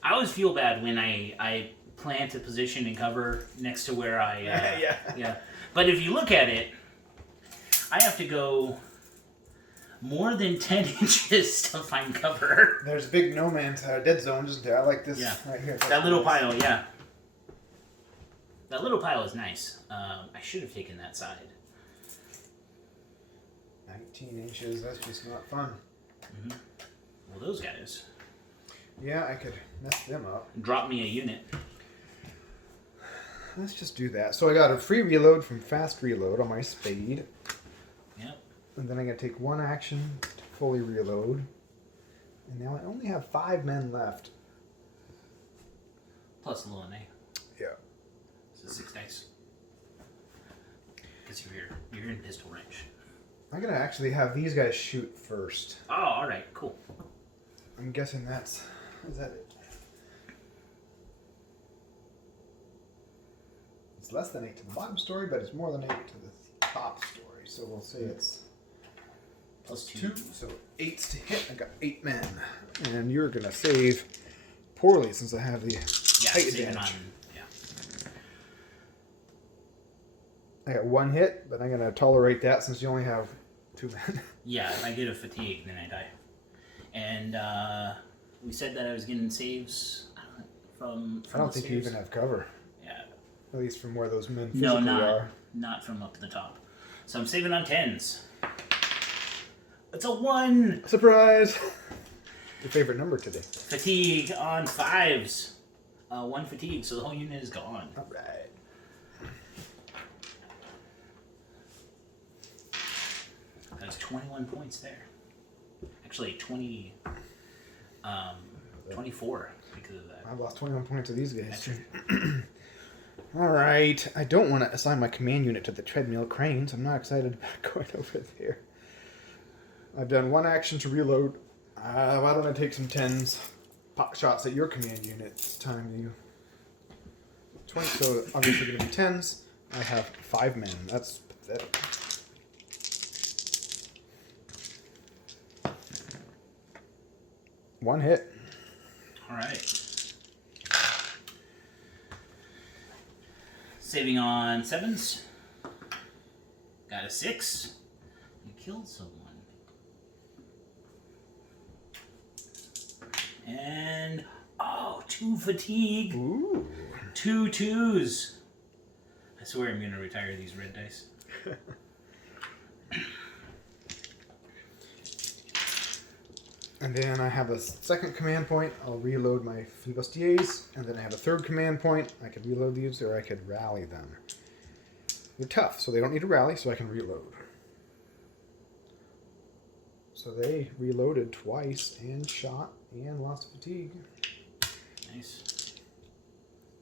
I always feel bad when I plant a position in cover next to where I... yeah. But if you look at it, I have to go more than 10 inches to find cover. There's a big no man's dead zone, isn't there? I like this right here. That little pile, yeah. That little pile is nice. I should have taken that side. 19 inches, that's just not fun. Mm-hmm. Well, those guys. Yeah, I could mess them up. Drop me a unit. let's just do that. So I got a free reload from fast reload on my spade. Yep. And then I'm going to take one action to fully reload. And now I only have 5 men left. Plus a little A. Yeah. So 6 dice. Because you're in pistol range. I'm going to actually have these guys shoot first. Oh, alright, cool. I'm guessing is that it? It's less than 8 to the bottom story, but it's more than 8 to the top story. So we'll say it's plus 2. So 8's to hit. I got 8 men. And you're going to save poorly since I have the height advantage. I got 1 hit, but I'm going to tolerate that since you only have 2 men. Yeah, if I get a fatigue, then I die. And we said that I was getting saves from I don't think you even have cover. Yeah. At least from where those men physically are. Not from up to the top. So I'm saving on 10s. It's a 1! Surprise! Your favorite number today. Fatigue on 5s. 1 fatigue, so the whole unit is gone. Alright. That's 21 points there. Actually, 24 because of that. I've lost 21 points of these guys. Alright. I don't want to assign my command unit to the Treadwheel Crane, so I'm not excited about going over there. I've done 1 action to reload. Why don't I take some 10s? Pop shots at your command unit. It's time to 20, so obviously going to be 10s. I have 5 men. That's pathetic. One hit. All right. Saving on 7s. Got a 6. You killed someone. And, 2 fatigue. Ooh. 2 2s. I swear I'm going to retire these red dice. And then I have a second command point. I'll reload my Flibustiers. And then I have a third command point. I could reload these or I could rally them. They're tough, so they don't need to rally, so I can reload. So they reloaded twice and shot and lost fatigue. Nice.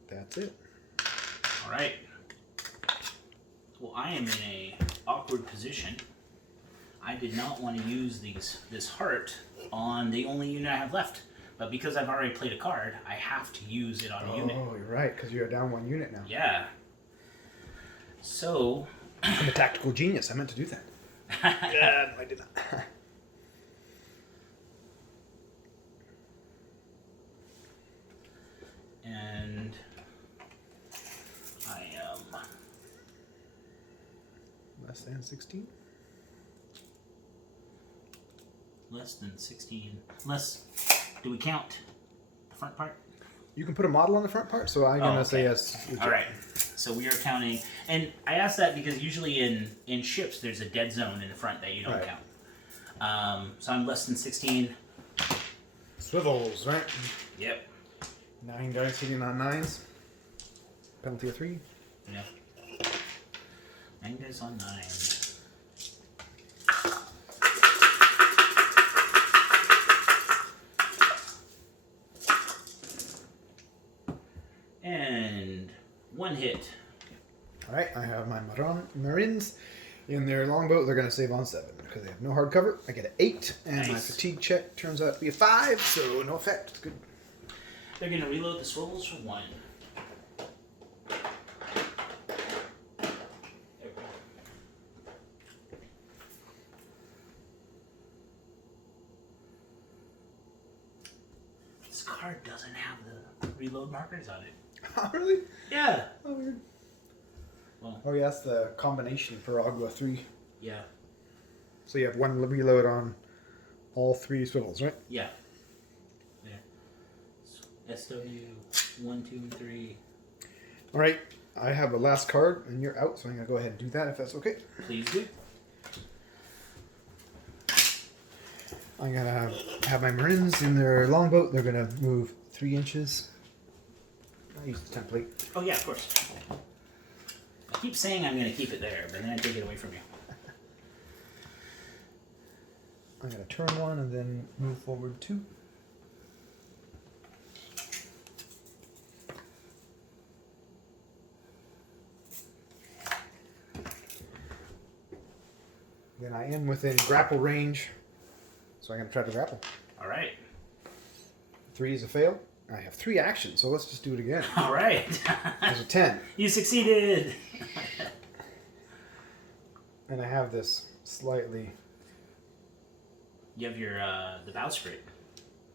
That's it. All right. Well, I am in a awkward position. I did not want to use this heart on the only unit I have left. But because I've already played a card, I have to use it on a unit. Oh, you're right, because you're down 1 unit now. Yeah. So... I'm a tactical genius. I meant to do that. Yeah, I did not. And... I am... Less than 16? Less than 16. Less... Do we count the front part? You can put a model on the front part, so I'm going to say yes. All right. So we are counting. And I asked that because usually in ships, there's a dead zone in the front that you don't count. So I'm less than 16. Swivels, right? Yep. 9 dice hitting on 9s. Penalty of 3. Yep. 9 dice on 9. And 1 hit. Alright, I have my Marines in their longboat. They're going to save on 7 because they have no hard cover. I get an 8, and my fatigue check turns out to be a 5, so no effect. It's good. They're going to reload the swivels for 1. This card doesn't have the reload markers on it. Oh, really? Yeah. Oh, weird. Well, Oh, yeah, that's the combination for Agua 3. yeah. So you have 1 reload on all 3 swivels, right? Yeah. There. SW 1, 2, 3. Alright, I have a last card, and you're out, so I'm going to go ahead and do that if that's okay. Please do. I'm going to have my Marines in their longboat. They're going to move 3 inches. use the template. Oh yeah, of course. I keep saying I'm going to keep it there, but then I take it away from you. I'm going to turn one and then move forward two. Then I am within grapple range, so I'm going to try to grapple. All right. 3 is a fail. I have 3 actions, so let's just do it again. All right. There's a 10. You succeeded. And I have this slightly... You have your the bowsprit.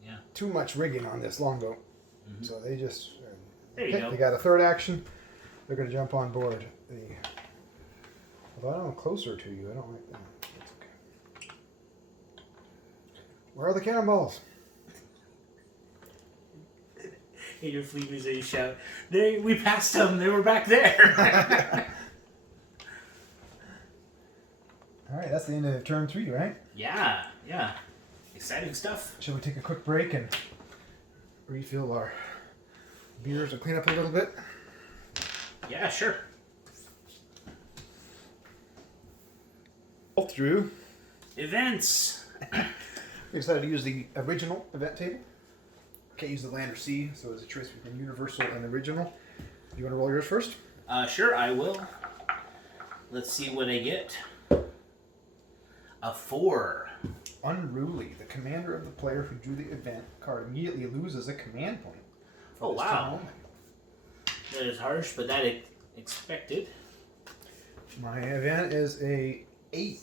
Yeah. Too much rigging on this longboat. Mm-hmm. So they just... There you go. They got a 3rd action. They're going to jump on board. Although I don't know, closer to you. I don't like that. That's okay. Where are the cannonballs? In your Flibustiers, you shout, we passed them. They were back there. All right, that's the end of turn 3, right? Yeah. Exciting stuff. Shall we take a quick break and refill our beers and clean up a little bit? Yeah, sure. Through Events. we decided to use the original event table. Can't use the land or sea, so it's a choice between universal and original. Do you want to roll yours first? Sure, I will. Let's see what I get. A 4. Unruly. The commander of the player who drew the event card immediately loses a command point. Oh, this turn wow. only. That is harsh, but that expected. My event is a 8.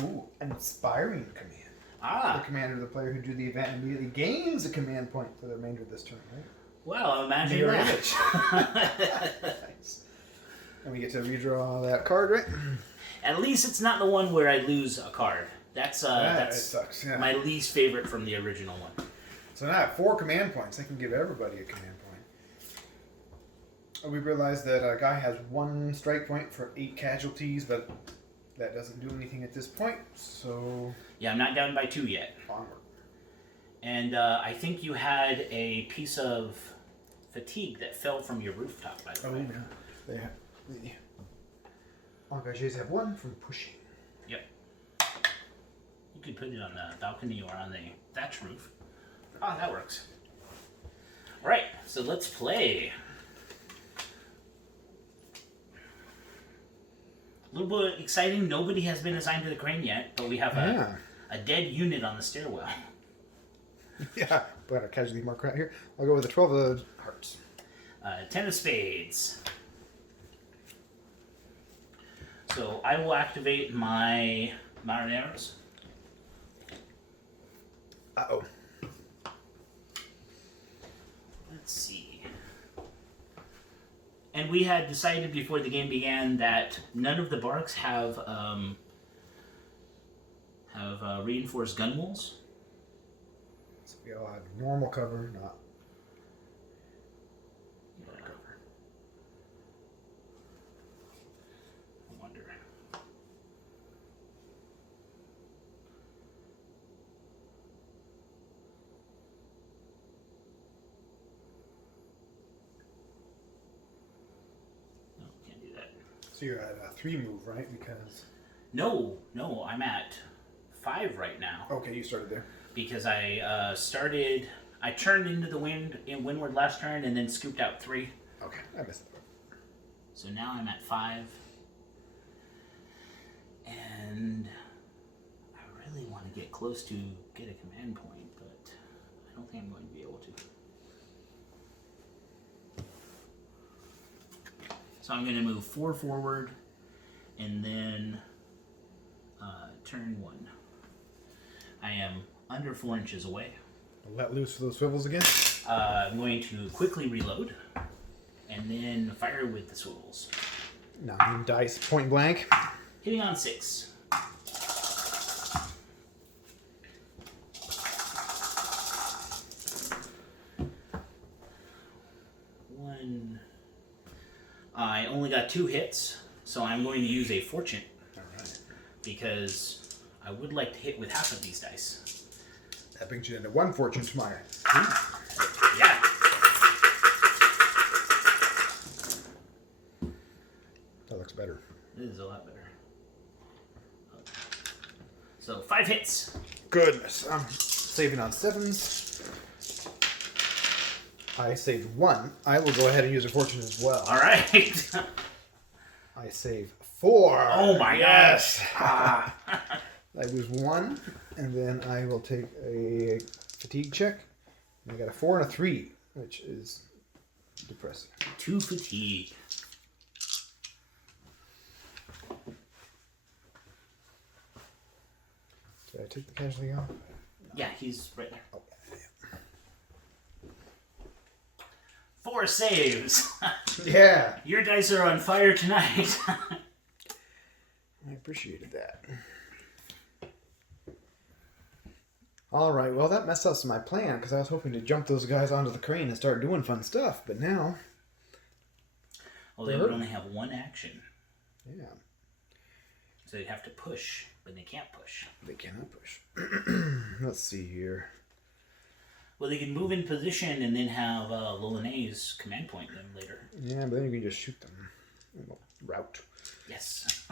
Ooh, an inspiring command. The commander of the player who drew the event immediately gains a command point for the remainder of this turn, right? Well, imagine Mirror that. image. Nice. And we get to redraw that card, right? At least it's not the one where I lose a card. That's It sucks, yeah. my least favorite from the original one. So now I have 4 command points. I can give everybody a command point. We realized that a guy has 1 strike point for 8 casualties, but that doesn't do anything at this point, so... Yeah, I'm not down by 2 yet. Onward. And I think you had a piece of fatigue that fell from your rooftop, by the way. Yeah. They have... The engagés have 1 from pushing. Yep. You could put it on the balcony or on the thatch roof. Oh, that works. All right, so let's play. A little bit exciting. Nobody has been assigned to the crane yet, but we have a dead unit on the stairwell. Yeah, got a casualty marker out here. I'll go with a 12 of hearts. 10 of spades. So I will activate my Marineros. Uh-oh. Let's see. And we had decided before the game began that none of the barks have reinforced gun walls. So we all have normal cover, not cover. I wonder. No, can't do that. So you're at a 3 move, right? Because... No, I'm at 5 right now. Okay, you started there. Because I turned into the wind in windward last turn and then scooped out 3. Okay, I missed that. So now I'm at 5. And I really want to get close to get a command point, but I don't think I'm going to be able to. So I'm going to move 4 forward and then turn 1. I am under 4 inches away. Let loose for those swivels again. I'm going to quickly reload and then fire with the swivels. 9 dice, point blank. Hitting on 6. One. I only got 2 hits, so I'm going to use a fortune. All right. Because I would like to hit with half of these dice. That brings you into 1 fortune to my... Yeah. goodness. I'm saving on 7s. I saved 1. I will go ahead and use a fortune as well. All right. I save 4. Oh my yes. gosh. I lose 1, and then I will take a fatigue check. And I got a 4 and a 3, which is depressing. 2 fatigue. Did I take the casualty off? Yeah, he's right there. Oh, 4 saves. yeah. Your dice are on fire tonight. I appreciated that. All right, well, that messed up my plan because I was hoping to jump those guys onto the crane and start doing fun stuff, but now... Well, they would only have 1 action. Yeah. So they'd have to push, but they can't push. They cannot push. Let's see here. Well, they can move in position and then have Lolonais command point them later. Yeah, but then you can just shoot them. Route. Yes.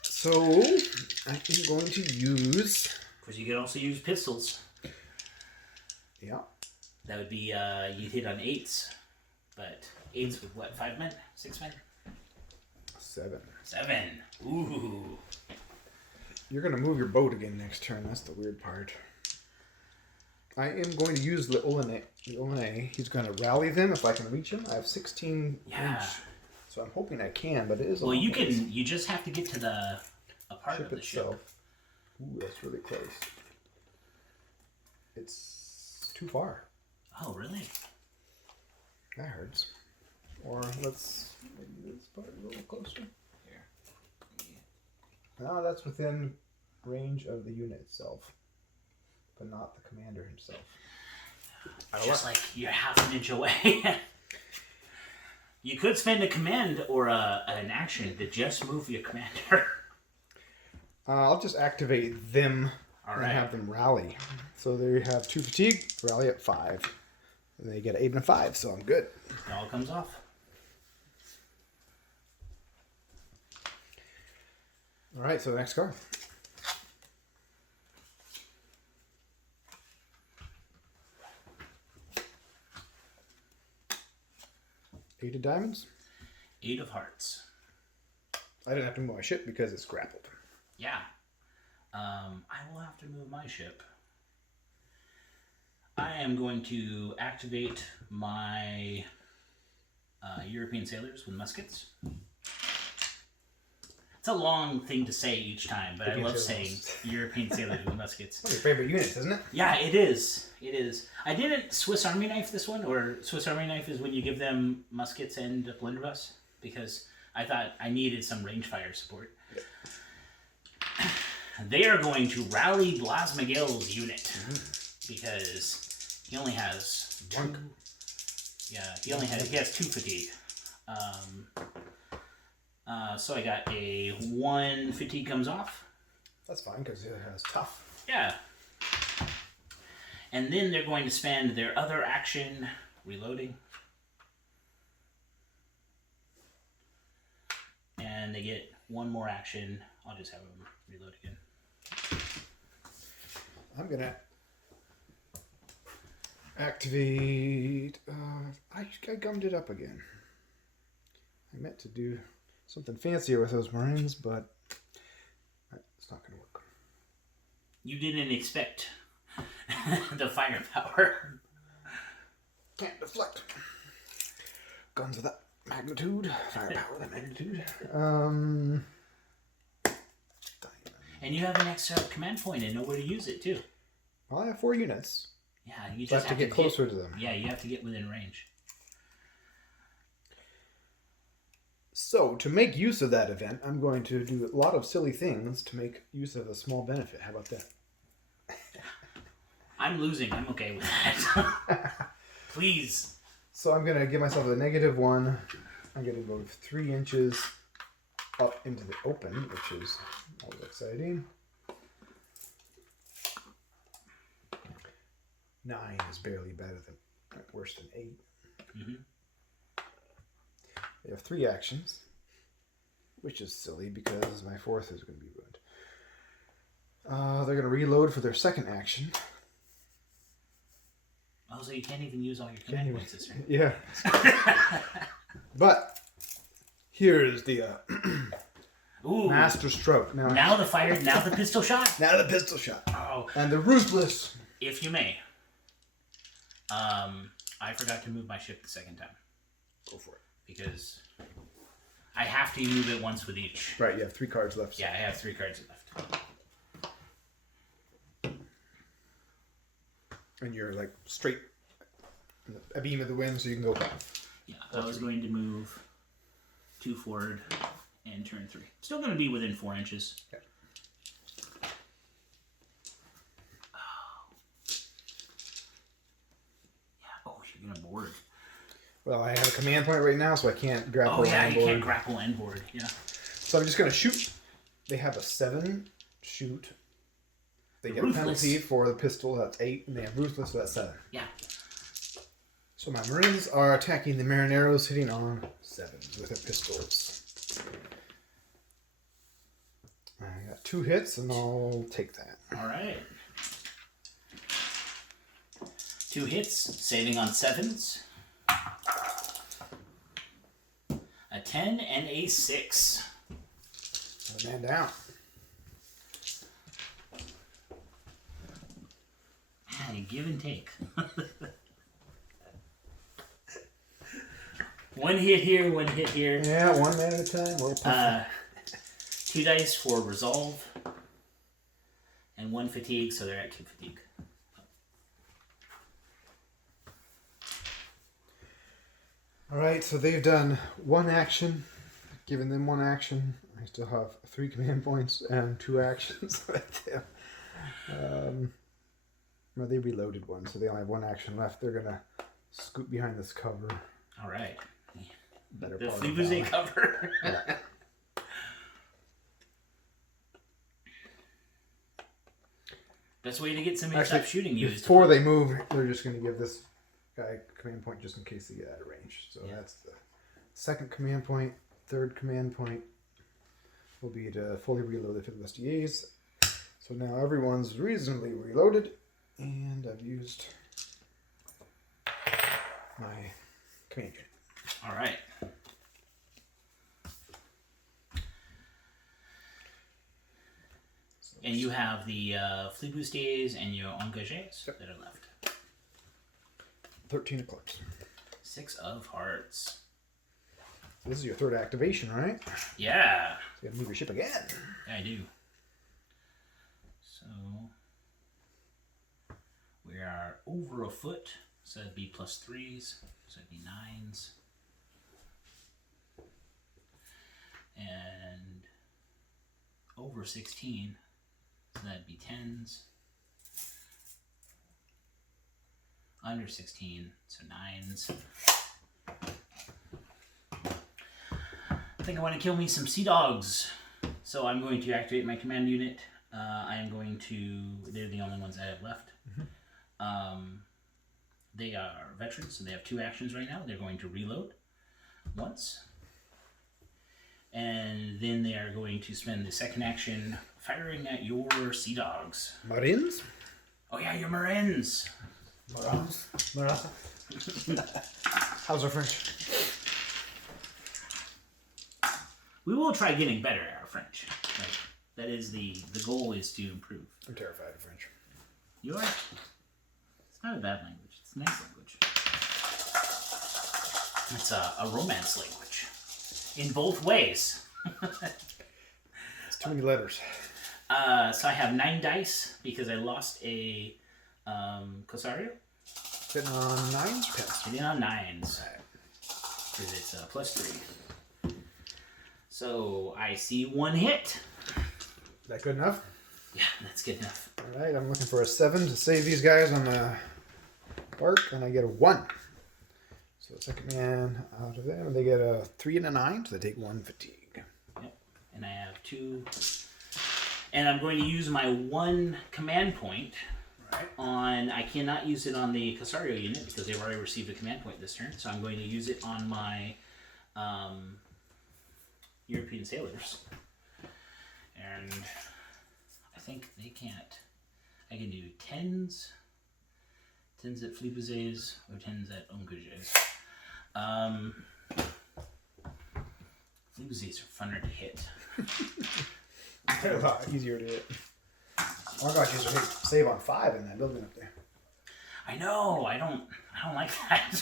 So, I am going to use... Of course, you could also use pistols. Yeah. That would be, you'd hit on 8s. But 8s with what, 5 men? 6 men? 7. 7. Ooh. You're going to move your boat again next turn. That's the weird part. I am going to use the Olene. He's going to rally them if I can reach him. I have 16 inch. So I'm hoping I can, but it is a Well, long ways. you just have to get to a part ship of the itself. ship. Ooh, that's really close. It's too far. Oh, really? That hurts. Or let's maybe this part a little closer. Here. No, that's within range of the unit itself, but not the commander himself. Just like you're half an inch away. You could spend a command or an action to just move your commander. I'll just activate them and have them rally. So they have 2 fatigue, rally at 5. And they get 8 and a 5, so I'm good. It all comes off. Alright, so the next card. 8 of diamonds. 8 of hearts. I didn't have to move my ship because it's grappled. Yeah. I will have to move my ship. I am going to activate my European sailors with muskets. It's a long thing to say each time, but I love saying European sailors with muskets. One of your favorite units, isn't it? Yeah, it is. It is. I didn't Swiss Army knife this one, or Swiss Army knife is when you give them muskets and a blunderbuss, because I thought I needed some range fire support. Yep. They are going to rally Blas Miguel's unit because he only has 2. Yeah, he has 2 fatigue. So I got a 1 fatigue comes off. That's fine because it has tough. Yeah. And then they're going to spend their other action reloading. And they get 1 more action. I'll just have them reload again. I'm going to activate... I gummed it up again. I meant to do something fancier with those Marines, but it's not going to work. You didn't expect the firepower. Can't deflect. Guns of that magnitude. Firepower of that magnitude. And you have an extra command point and nowhere to use it, too. Well, I have 4 units. Yeah, you just have to get closer to them. Yeah, you have to get within range. So, to make use of that event, I'm going to do a lot of silly things to make use of a small benefit. How about that? I'm losing. I'm okay with that. Please. So I'm going to give myself a -1. I'm going to move 3 inches up into the open, which is always exciting. 9 is barely better than, worse than 8. Mm-hmm. We have 3 actions, which is silly because my 4th is going to be ruined. They're going to reload for their second action. Oh, so you can't even use all your command points this turn. Yeah. But here is the Ooh. master stroke. Now the pistol shot. Now the pistol shot. Oh. And the ruthless. If you may. I forgot to move my ship the second time. Go for it. Because I have to move it once with each. Right, you have 3 cards left. Yeah, I have 3 cards left. And you're like straight a beam of the wind, so you can go back. Yeah, I was going to move 2 forward and turn 3. Still going to be within 4 inches. Okay. You're going to board. Well, I have a command point right now, so I can't grapple. Oh yeah, you can't grapple and board. Yeah. So I'm just going to shoot. They have a 7 shoot. They get Ruthless. a penalty for the pistol. That's 8, and they have ruthless, so that's 7. Yeah. So my Marines are attacking the Marineros, hitting on 7s with their pistols. I got 2 hits, and I'll take that. All right. 2 hits, saving on 7s. A 10 and a 6. A man down. You give and take. 1 hit here, 1 hit here. Yeah, 1 man at a time. We'll 2 dice for resolve. And 1 fatigue, so they're at 2 fatigue. Alright, so they've done 1 action. Given them 1 action. I still have 3 command points and 2 actions with them. Well, they reloaded 1, so they only have 1 action left. They're going to scoot behind this cover. Alright. Better The part of Flibustier cover. Yeah. Best way to get somebody to stop shooting you is before they move, they're just going to give this guy a command point just in case they get out of range. So that's the 2nd command point. 3rd command point will be to fully reload the Flibustiers. So now everyone's reasonably reloaded, and I've used my command unit. All right. And you have the Flibustiers and your Engagés that are left. 13 of clubs. 6 of hearts. This is your 3rd activation, right? Yeah. So you gotta move your ship again. Yeah, I do. So we are over a foot, so it'd be +3s, so it'd be 9s. And over 16, so that'd be 10s. Under 16, so 9s. I think I want to kill me some sea dogs. So I'm going to activate my command unit. I am going to... They're the only ones I have left. Mm-hmm. They are veterans, so they have 2 actions right now. They're going to reload once. And then they are going to spend the 2nd action firing at your sea dogs. Marines? Oh yeah, your Marines. Marines? Marines? How's our French? We will try getting better at our French. Right? That is the goal is to improve. I'm terrified of French. You are? It's not a bad language. It's a nice language. It's a romance language. In both ways. It's too many letters. So I have 9 dice because I lost a Corsairs. Hitting on 9s? Pets. Hitting on 9s. Because it's +3. So I see 1 hit. Is that good enough? Yeah, that's good enough. Alright, I'm looking for a 7 to save these guys on the bark, and I get a 1. So 2nd man out of them, they get a 3 and a 9, so they take 1 fatigue. Yep. And I have 2. And I'm going to use my 1 command point on... I cannot use it on the Corsairs unit because they've already received a command point this turn. So I'm going to use it on my European sailors. And I think they can't. I can do 10s. 10s at Flibustiers or 10s at Corsairs. Flibustiers are funner to hit. They're a lot easier to hit. Oh gosh, you should save on 5 in that building up there. I know. I don't like that.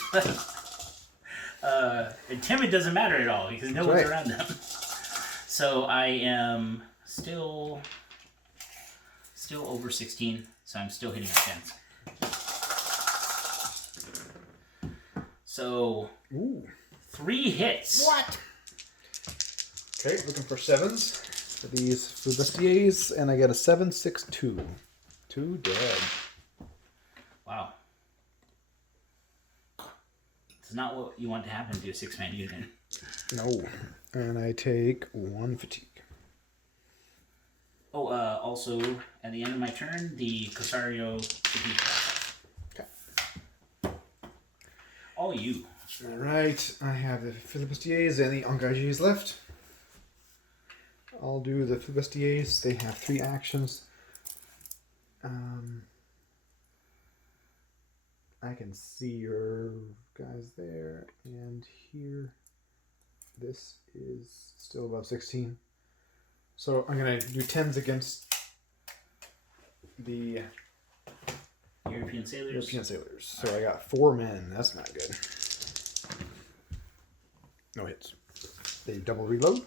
And timid doesn't matter at all because no one's around them. So I am still over 16. So I'm still hitting on 10s. So 3 hits. What? Okay, looking for 7s for these Flibustiers, and I get a 7, 6, 2. 2 dead. Wow. It's not what you want to happen to a 6-man unit. No. And I take 1 fatigue. Oh, also, at the end of my turn, the Corsairs fatigue. Okay. All you. Alright, I have the Flibustiers and the Engagés left. I'll do the Flibustiers. They have 3 actions. I can see your guys there and here. This is still above 16. So I'm going to do 10s against the European sailors. So I got 4 men. That's not good. No hits. They double reload.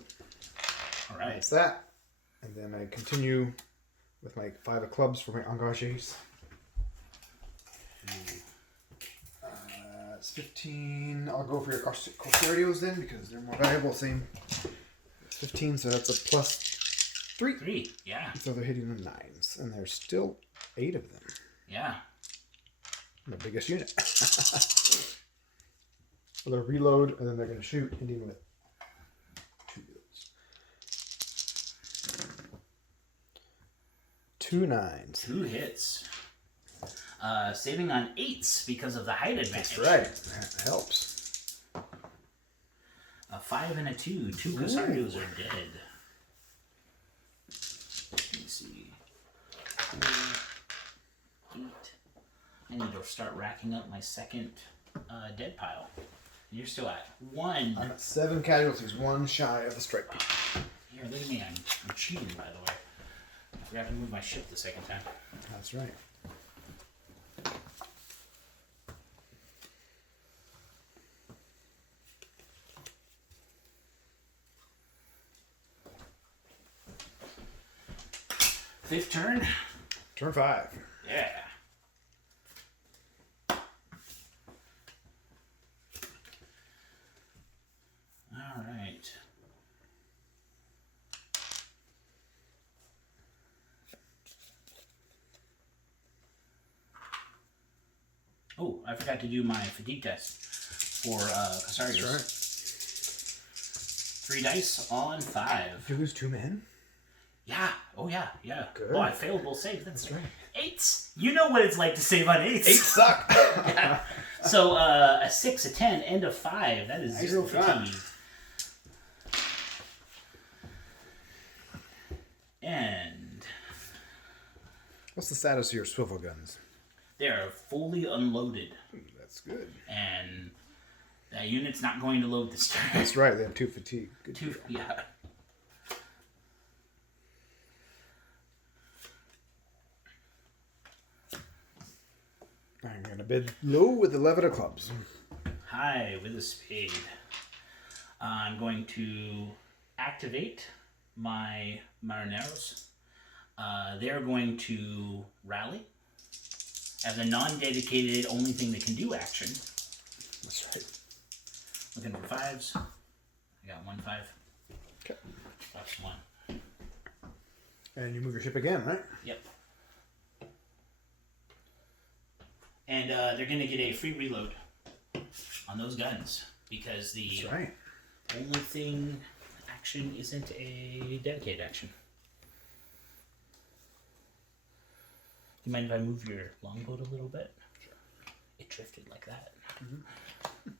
All right. That's that. And then I continue with my 5 of clubs for my engagés. It's 15. I'll go for your Corsairs then because they're more valuable. Same. 15, so that's a plus 3. 3, yeah. So they're hitting the 9s, and there's still 8 of them. Yeah. The biggest unit. So they'll reload, and then they're going to shoot, ending with 2 builds. 2 9s. 2 hits. Saving on 8s because of the height advantage. That's right. That helps. A 5 and a 2. 2 Corsairs are dead. Let me see. 4, 8. I need to start racking up my second dead pile. And you're still at 1. I'm at 7 casualties, 1 shy of the strike peak. Here, look at me. I'm cheating, by the way. I forgot to move my ship the second time. That's right. Fifth turn. Turn 5. Yeah. All right. Oh, I forgot to do my fatigue test for Corsairs. That's right. 3 dice on 5. Did you lose 2 men? Yeah. Oh, yeah. Yeah. Good. Oh, I failed both saves. That's right. 8s. You know what it's like to save on 8s. 8 suck. Yeah. So a 6, a 10, end of 5. That is Nice 0 fun. fatigue. And What's the status of your swivel guns? they are fully unloaded. That's good. And that unit's not going to load this turn. That's right. They have 2 fatigue. Good. 2, yeah. I'm going to bid low with 11 of clubs. High with a spade. I'm going to activate my Marineros. They're going to rally. As a non-dedicated, only thing they can do action. That's right. Looking for 5s. I got 1 5. Okay. Plus 1. And you move your ship again, right? Yep. And they're going to get a free reload on those guns because the That's right. only thing action isn't a dedicated action. Do you mind if I move your longboat a little bit? Sure. It drifted like that. Mm-hmm.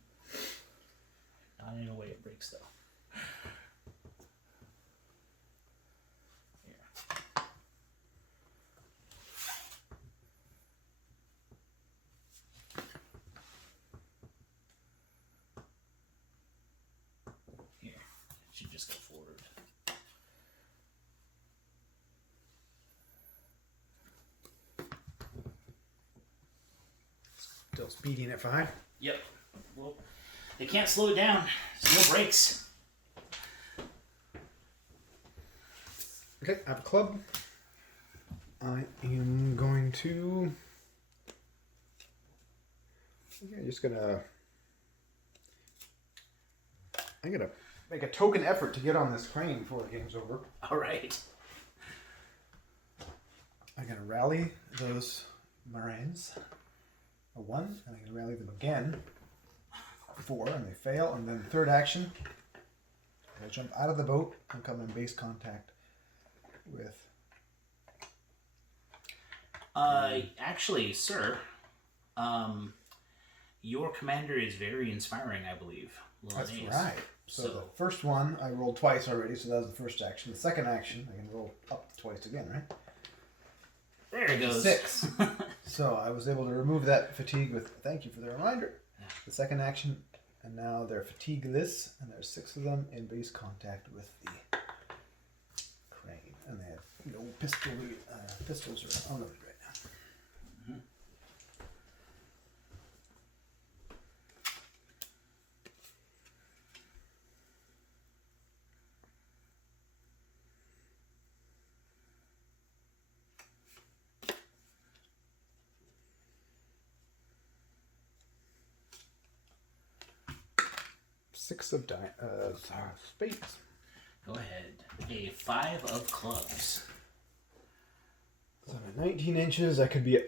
Not in a way it breaks though. Here. Should just go forward. Still speeding at 5. Yep. Well, they can't slow it down. There's no brakes. Okay, I have a club. I am going to... I'm gonna make a token effort to get on this crane before the game's over. All right. I'm gonna rally those Marines. A 1, and I'm gonna rally them again. 4, and they fail, and then third action, I jump out of the boat and come in base contact with... Actually, sir, your commander is very inspiring, I believe. That's right. So the first one, I rolled twice already, so that was the first action. The second action, I can roll up twice again, right? There it goes. 6. So I was able to remove that fatigue with, thank you for the reminder. Yeah. The second action, and now they're fatigueless, and there's 6 of them in base contact with the crane. And they have no pistols are unloaded right now. Mm-hmm. Six of spades. Go ahead. A 5 of clubs. So I'm at 19 inches. I could be at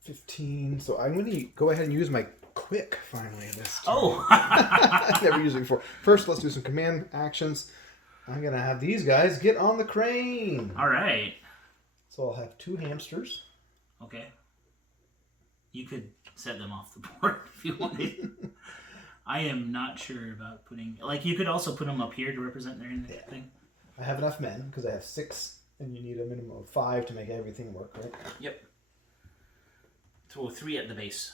15. So I'm going to go ahead and use my quick finally this time. Oh! I never used it before. First, let's do some command actions. I'm going to have these guys get on the crane. All right. So I'll have 2 hamsters. Okay. You could set them off the board if you wanted. I am not sure about putting... Like, you could also put them up here to represent their thing. I have enough men, because I have 6, and you need a minimum of 5 to make everything work, right? Yep. Throw 3 at the base.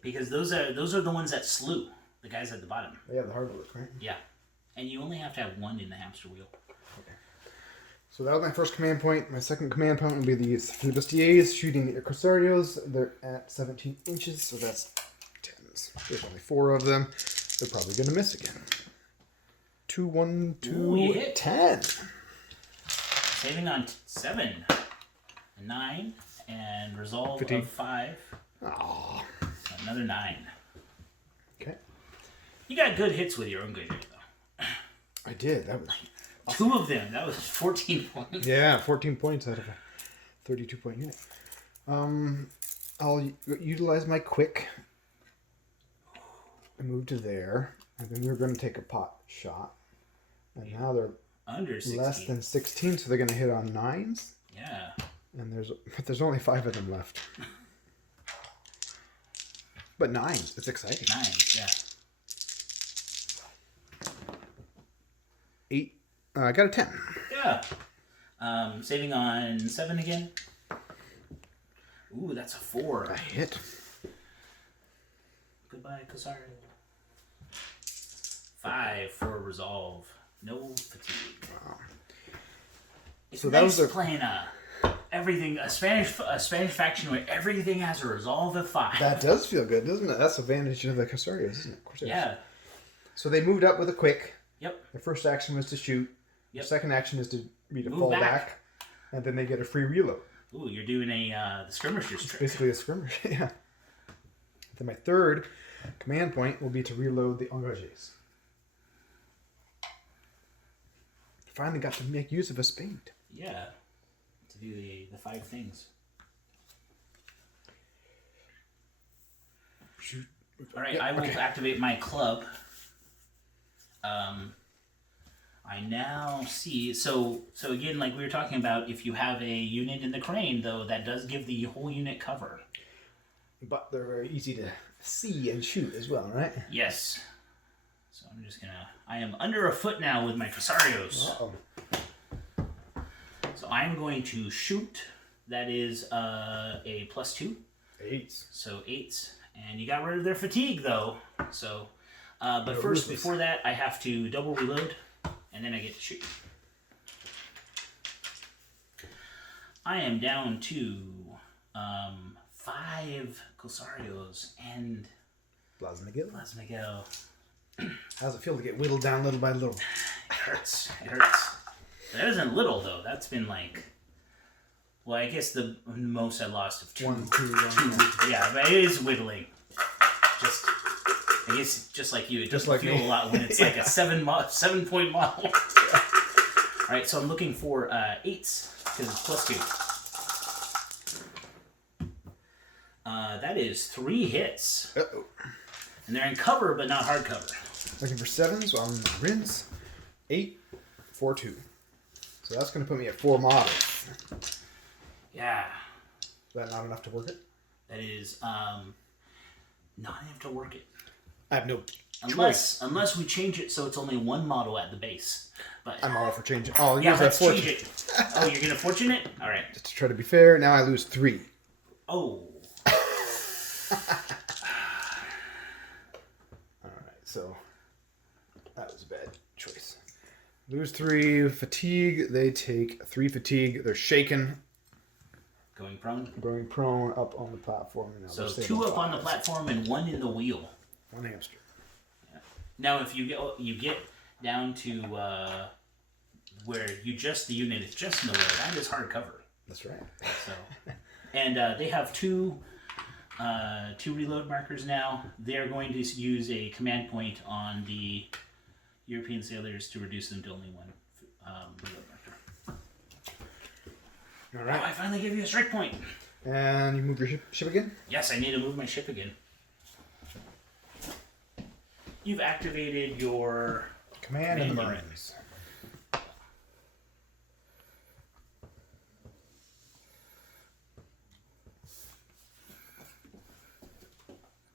Because those are the ones that slew the guys at the bottom. They have the hard work, right? Yeah. And you only have to have 1 in the hamster wheel. Okay. So that was my first command point. My second command point will be these Flibustiers shooting the Corsairs. They're at 17 inches, so that's 10s. There's only 4 of them. They're probably going to miss again. 2, 1, 2, Ooh, 10. Saving on 7, 9, and resolve 15. of 5. Aww. Another 9. Okay. You got good hits with your own good though. I did. That was... 2 of them. That was 14 points. Yeah, 14 points out of a 32-point unit. I'll utilize my quick and move to there. And then we're going to take a pot shot. And now they're under 16. Less than 16, so they're going to hit on 9s. Yeah. And there's only 5 of them left. But 9s, it's exciting. 9s, yeah. 8. I got a 10. Yeah. Saving on 7 again. Ooh, that's a 4. A hit. Goodbye, Corsairs. 5 for resolve. No fatigue. Wow. It's So nice that was a playing a Spanish faction where everything has a resolve of 5. That does feel good, doesn't it? That's the advantage of the Corsairs, isn't it? Corsairs. Yeah. So they moved up with a quick. Yep. Their first action was to shoot. Yep. Their second action is to Move fall back. back. And then they get a free reload. Ooh, you're doing the skirmishers It's trick. basically a skirmish, yeah. Then my third command point will be to reload the engagés. Finally got to make use of a spade. Yeah. To do the 5 things. Shoot. All right, Yeah, I will okay. activate my club. I now see. So again, like we were talking about, if you have a unit in the crane, though, that does give the whole unit cover. But they're very easy to see and shoot as well, right? Yes. So I'm just gonna. I am under a foot now with my Corsairs. Uh-oh. So I'm going to shoot. That is a +2. 8s. So 8s. And you got rid of their fatigue, though. So But first, before that, I have to double reload, and then I get to shoot. I am down to 5 Corsairs and Blas Miguel. Blas Miguel. How's it feel to get whittled down little by little? It hurts. It hurts. That isn't little, though. That's been like... Well, I guess the most I lost of 2. 1, 2, 1. Yeah, but it is whittling. I guess just like you, it doesn't like feel a lot when it's like a 7-point model. Yeah. All right, so I'm looking for 8s because it's +2. That is 3 hits. Uh-oh. And they're in cover, but not hard cover. Looking for 7s on rinse. 8, 4, 2. So that's going to put me at 4 models. Yeah. Is that not enough to work it? That is not enough to work it. I have no choice. Unless we change it so it's only 1 model at the base. But I'm all for changing. Oh, yeah, let's change it. Oh, you're going to fortune it? All right. Just to try to be fair, now I lose 3. Oh. Alright, so that was a bad choice. Lose 3 fatigue. They take 3 fatigue. They're shaken. Going prone? Going prone up on the platform. Now so 2 up on the platform and 1 in the wheel. 1 hamster. Yeah. Now, if you get down to where the unit is just in the wheel, that is hard cover. That's right. So, and they have 2 reload markers now. They're going to use a command point on the European sailors to reduce them to only 1 reload marker. All right. Oh, I finally gave you a strike point. And you move your ship again? Yes, I need to move my ship again. You've activated your command in the Marines.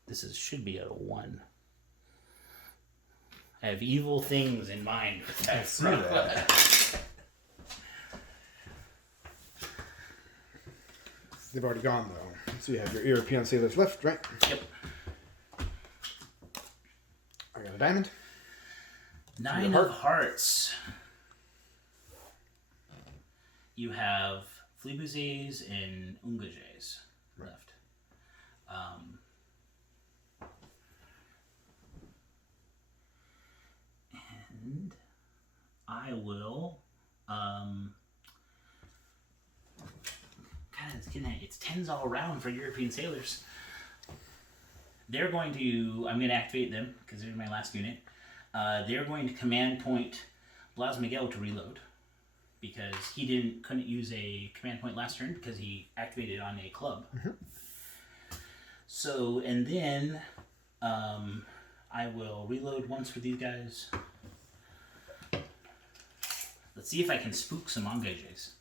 This should be a 1. I have evil things in mind with that. They've already gone, though. So you have your European sailors left, right? Yep. I got a diamond. 9 of hearts. You have Flibustiers and Ungagers left. And I will... it's 10s all around for European sailors. They're going to... I'm going to activate them because they're my last unit. They're going to command point Blas Miguel to reload because he couldn't use a command point last turn because he activated on a club. Mm-hmm. So, and then I will reload once for these guys. Let's see if I can spook some engages.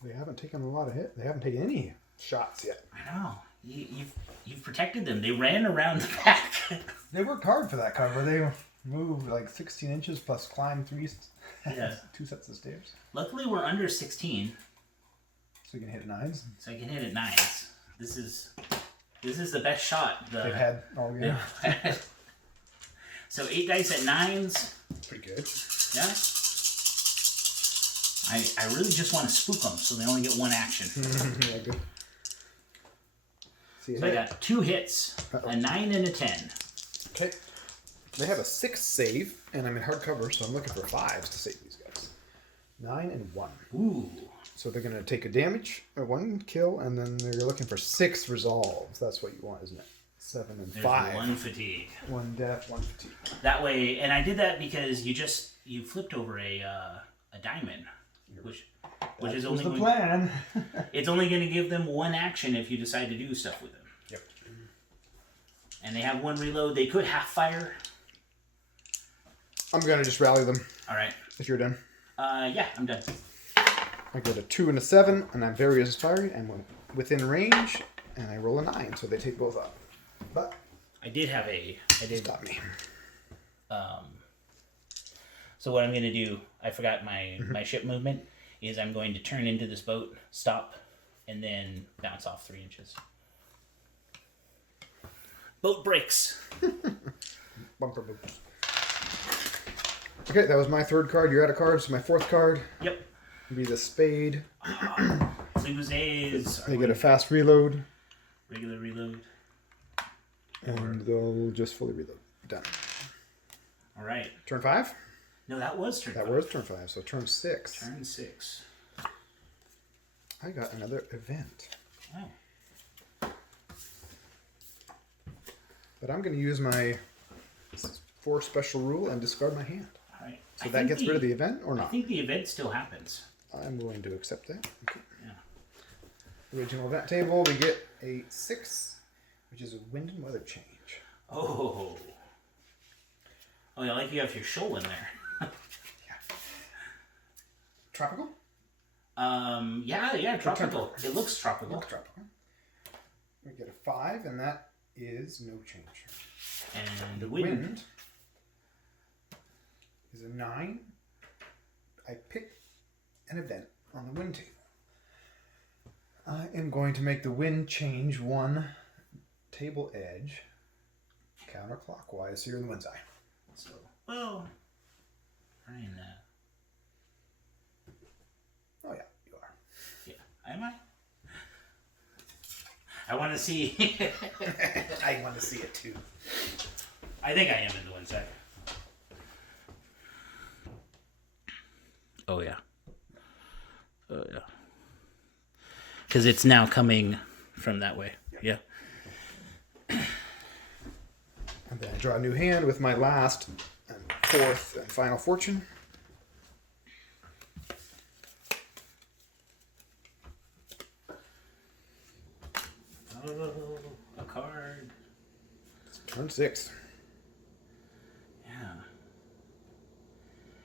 They haven't taken a lot of hits. They haven't taken any shots yet. I know. You've protected them. They ran around the back. They worked hard for that cover. They moved like 16 inches plus climbed 2 sets of stairs. Luckily, we're under 16. So you can hit 9s. So I can hit at 9s. This is the best shot they've had all year. So 8 dice at 9s. Pretty good. Yeah. I really just want to spook them so they only get 1 action. Yeah, good. So I got 2 hits, a 9 and a 10. Okay. They have a 6 save, and I'm in hard cover, so I'm looking for 5s to save these guys. 9 and 1. Ooh. So they're going to take a damage, or 1 kill, and then they're looking for 6 resolves. That's what you want, isn't it? 7 and There's 5. 1 fatigue. 1 death, 1 fatigue. That way, and I did that because you flipped over a diamond, which is only the plan. It's only going to give them 1 action if you decide to do stuff with them. Yep. And they have 1 reload. They could half fire. I'm going to just rally them. All right. If you're done. Yeah, I'm done. I get a 2 and a 7, and I'm very inspired, and within range, and I roll a 9, so they take both up. But I did stop me. So what I'm going to do, I forgot my ship movement, is I'm going to turn into this boat, stop, and then bounce off 3 inches. Boat breaks. Bumper boots. Okay, that was my third card. You're out of cards. My fourth card. Yep. Be the spade. Flibustiers. They get a fast reload. Regular reload. And they'll just fully reload. Done. All right. Turn 5? No, that was turn 5. That was turn 5, so turn 6. Turn 6. I got another event. Oh. But I'm going to use my 4 special rule and discard my hand. All right. So that gets rid of the event or not? I think the event still happens. I'm willing to accept that. Okay. Yeah. Original event table, we get a 6, which is a wind and weather change. Oh. Oh, I like you have your shoal in there. Yeah. Tropical? Yeah, tropical. It looks tropical. Looks tropical. We get a 5, and that is no change. And The wind. wind is a 9. I pick an event on the wind table. I am going to make the wind change 1 table edge counterclockwise here in the wind's eye. So, well, Ryan, Oh yeah, you are. yeah, am I? I want to see. I want to see it too. I think I am in the one side. Oh yeah. Oh yeah. Because it's now coming from that way. Yeah. And then I draw a new hand with my last and 4th and final fortune. Oh, a card. Turn 6. Yeah.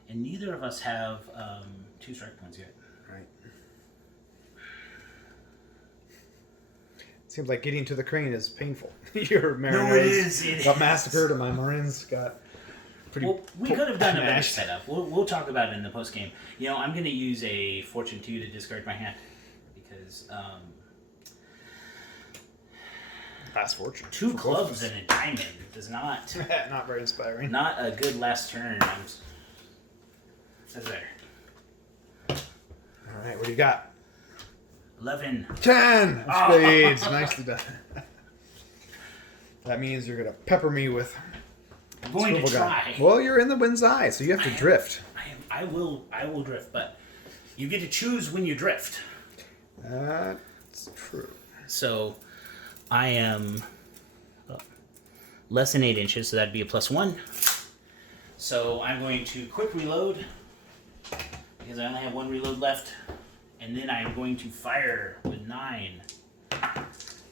And neither of us have 2 strike points yet. Right. Seems like getting to the crane is painful. Your mariners got massacred, and my marines got pretty. Well, we could have done a better mashed. setup. We'll talk about it in the post game. You know, I'm going to use a fortune 2 to discard my hand because Fast fortune. 2 clubs and a diamond does not Not very inspiring. not a good last turn. That's there. All right, what do you got? 11. 10 spades. Nicely done. That means you're gonna pepper me with. I'm going to swivel try. gun. Well, you're in the wind's eye, so you have to drift. I will drift, but you get to choose when you drift. That's true. So I am less than 8 inches, so that'd be a +1. So I'm going to quick reload because I only have 1 reload left. And then I'm going to fire with 9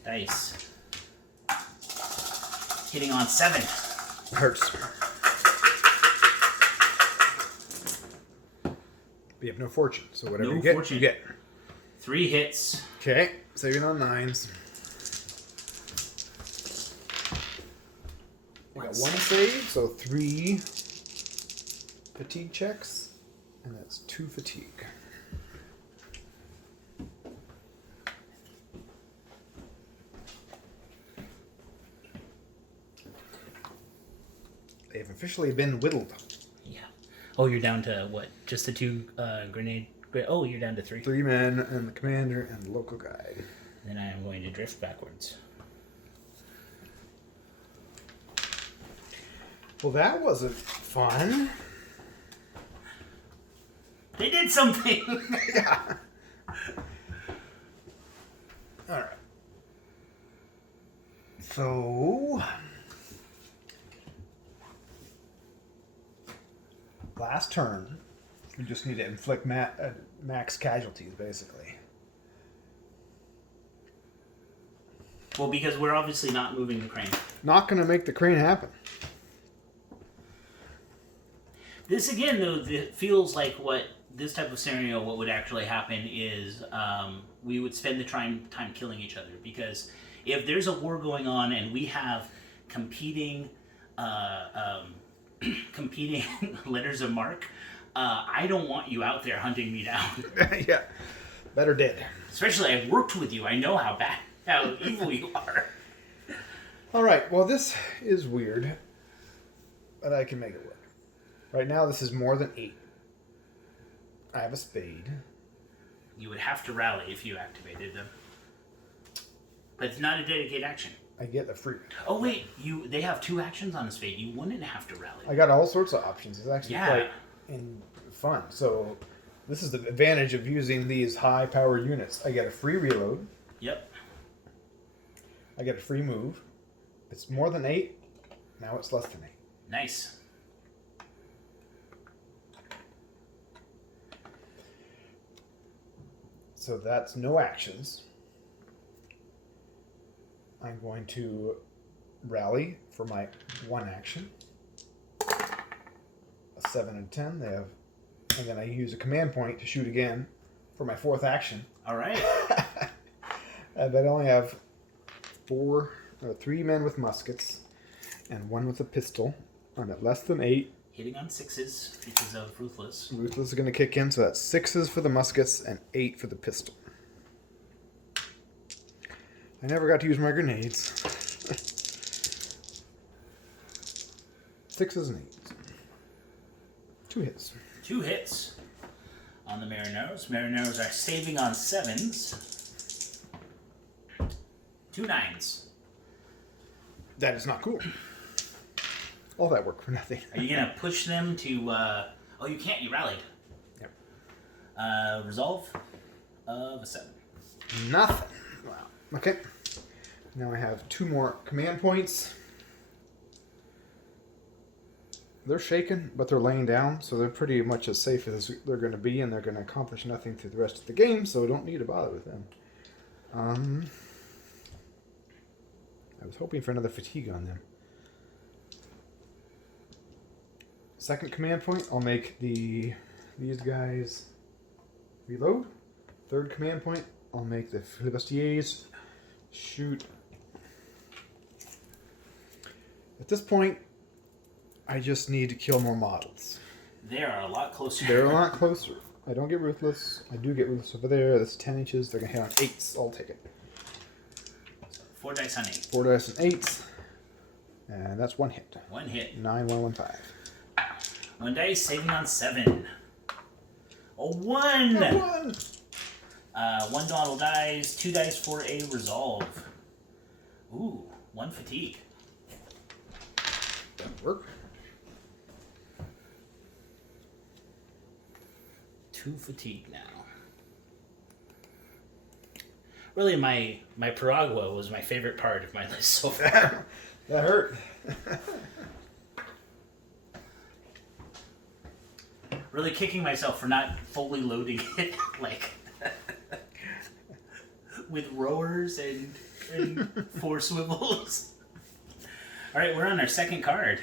dice. Hitting on 7. Hurts. But you have no fortune, so whatever No you get, fortune. you get. 3 hits. Okay, saving on 9s. We got 1 save, so 3 fatigue checks, and that's 2 fatigue. They have officially been whittled. Yeah. Oh, you're down to what? Just the 2 grenade. Oh, you're down to 3. 3 men, and the commander, and the local guide. Then I am going to drift backwards. Well, that wasn't fun. They did something! Yeah. All right. So, last turn, we just need to inflict max casualties, basically. Well, because we're obviously not moving the crane. Not going to make the crane happen. This, again, though, feels like what this type of scenario, what would actually happen is we would spend the time killing each other. Because if there's a war going on and we have competing competing letters of marque, I don't want you out there hunting me down. Yeah. Better dead. Especially, I've worked with you. I know how bad, how evil you are. All right. Well, this is weird. but I can make it work. Right now, this is more than 8. I have a spade. You would have to rally if you activated them. But it's not a dedicated action. I get a free. Oh wait, they have 2 actions on the spade. You wouldn't have to rally. I got all sorts of options. It's actually quite fun. So this is the advantage of using these high power units. I get a free reload. Yep. I get a free move. It's more than 8. Now it's less than 8. Nice. So that's no actions. I'm going to rally for my 1 action. A 7 and 10. They have, and then I use a command point to shoot again for my 4th action. All right. But I only have 3 men with muskets and 1 with a pistol. I'm at less than 8. Hitting on 6s because of Ruthless. Ruthless is going to kick in, so that's 6s for the muskets and 8 for the pistol. I never got to use my grenades. 6s and 8s. 2 hits. 2 hits on the Mariners. Mariners are saving on 7s. 2 9s. That is not cool. All that work for nothing. Are you going to push them to... Oh, you can't. You rallied. Yep. Resolve of a 7. Nothing. Wow. Okay. Now I have 2 more command points. They're shaken, but they're laying down, so they're pretty much as safe as they're going to be, and they're going to accomplish nothing through the rest of the game, so I don't need to bother with them. I was hoping for another fatigue on them. Second command point, I'll make these guys reload. Third command point, I'll make the Flibustiers shoot. At this point, I just need to kill more models. They are a lot closer. They're a lot closer. I don't get Ruthless. I do get Ruthless over there. That's 10 inches. They're going to hit on 8s. I'll take it. So 4 dice on 8. 4 dice and 8s. And that's 1 hit. 1 hit. 9, 1, 1, 5. 1 dice, saving on 7. A 1! Got 1! 1 model dies, 2 dice for a resolve. Ooh, 1 fatigue. That'll work. 2 fatigue now. Really, my Piragua was my favorite part of my list so far. That hurt. Really kicking myself for not fully loading it, like, with rowers and 4 swivels. Alright, we're on our second card.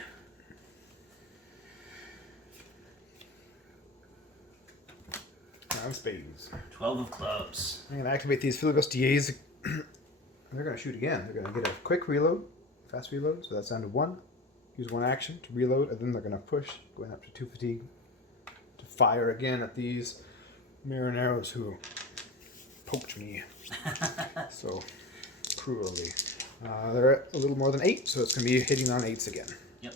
Nine spades. 12 of clubs. I'm going to activate these Flibustiers. They're going to shoot again. They're going to get a quick reload, fast reload, so that's down to 1. Use 1 action to reload, and then they're going to push, going up to 2 fatigue, to fire again at these Mariners who poked me so cruelly. They're at a little more than 8, so it's going to be hitting on 8s again. Yep.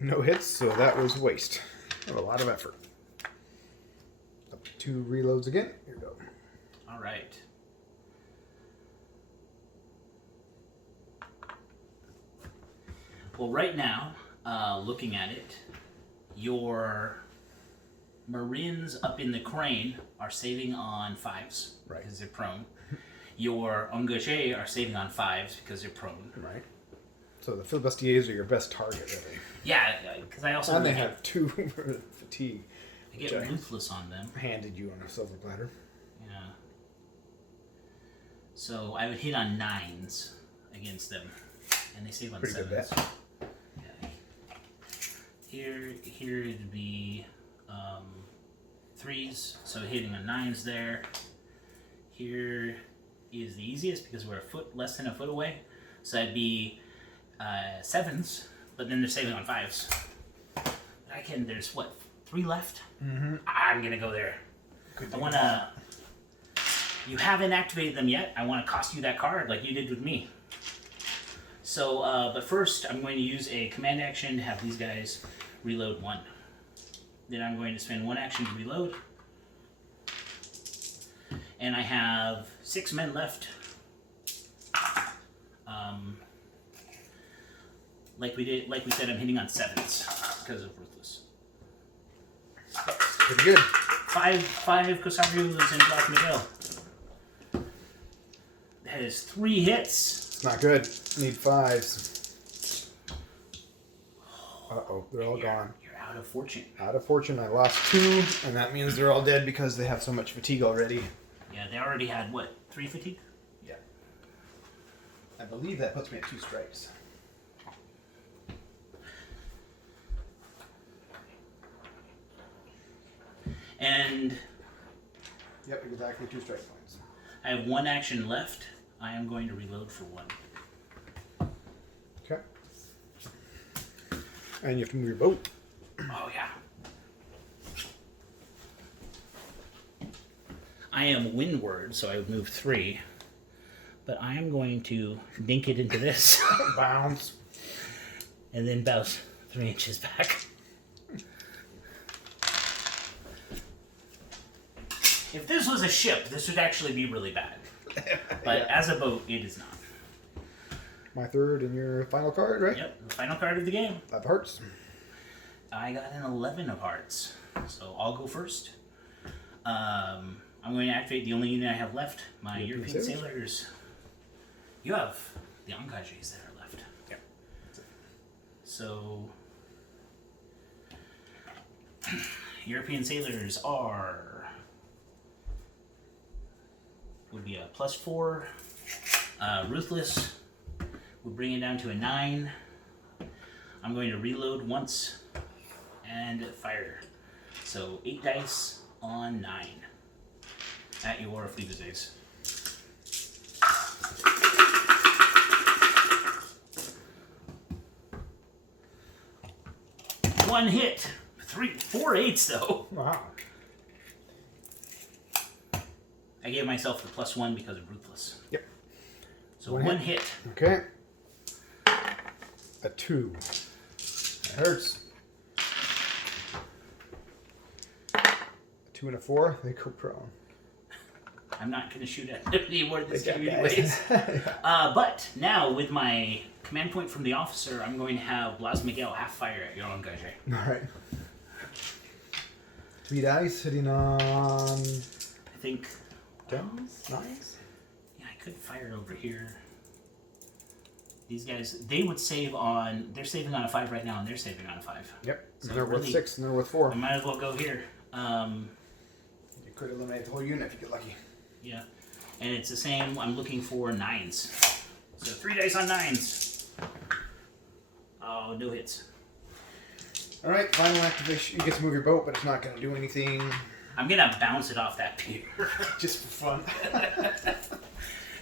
No hits, so that was a waste of a lot of effort. Up to 2 reloads again. Here we go. All right. Well, right now, looking at it, your Marines up in the crane are saving on 5s Right. because they're prone. Your engagés are saving on 5s because they're prone. Right. So the Flibustiers are your best target, really. Yeah, because I also... And they have 2 fatigue. I get ruthless on them. Handed you on a silver platter. Yeah. So I would hit on 9s against them, and they save on Pretty 7s. good bet. Yeah. Here it'd be 3s, so hitting on 9s there. Here is the easiest because we're less than a foot away, so that'd be 7s, but then they're saving on 5s. There's what, 3 left? Mm-hmm. I'm gonna go there. I wanna. You haven't activated them yet. I want to cost you that card like you did with me. So, but first, I'm going to use a command action to have these guys reload 1. Then I'm going to spend 1 action to reload. And I have 6 men left. Like we said, I'm hitting on 7s because of Ruthless. Pretty good. 5 Corsairs and Blas Miguel. That is 3 hits. It's not good. Need 5s. Uh-oh, they're all gone. You're out of fortune. Out of fortune, I lost 2, and that means they're all dead because they have so much fatigue already. Yeah, they already had, what, 3 fatigue? Yeah. I believe that puts me at 2 strikes. And Yep, exactly 2 strike points. I have 1 action left. I am going to reload for 1. Okay. And you have to move your boat. Oh, yeah. I am windward, so I would move 3. But I am going to dink it into this. Bounce. And then bounce 3 inches back. If this was a ship, this would actually be really bad. But Yeah. as a boat, it is not. My 3rd and your final card, right? Yep, the final card of the game. 5 hearts. I got an 11 of hearts, so I'll go first. I'm going to activate the only unit I have left, my European sailors. You have the engages that are left. Yep. So, European sailors would be a +4. Ruthless would bring it down to a 9. I'm going to reload once and fire. So 8 dice on 9. At your Flibustiers. One hit. 4 8s though. Wow. I gave myself the +1 because of Ruthless. Yep. So one hit. Okay. A 2. That hurts. A 2 and a 4. They go prone. I'm not going to shoot at it anymore this game anyways. But now with my command point from the officer, I'm going to have Blas Miguel half fire at your engage. Alright. 3 dice hitting on I think 10s, 9s. Yeah, I could fire it over here. These guys, they would save on. They're saving on a 5 right now, and they're saving on a 5. Yep. So they're worth really, 6 and they're worth 4. I might as well go here. You could eliminate the whole unit if you get lucky. Yeah, and it's the same. I'm looking for 9s. So 3 dice on 9s. Oh, no hits. Alright, final activation. You get to move your boat, but it's not going to do anything. I'm gonna bounce it off that pier. Just for fun.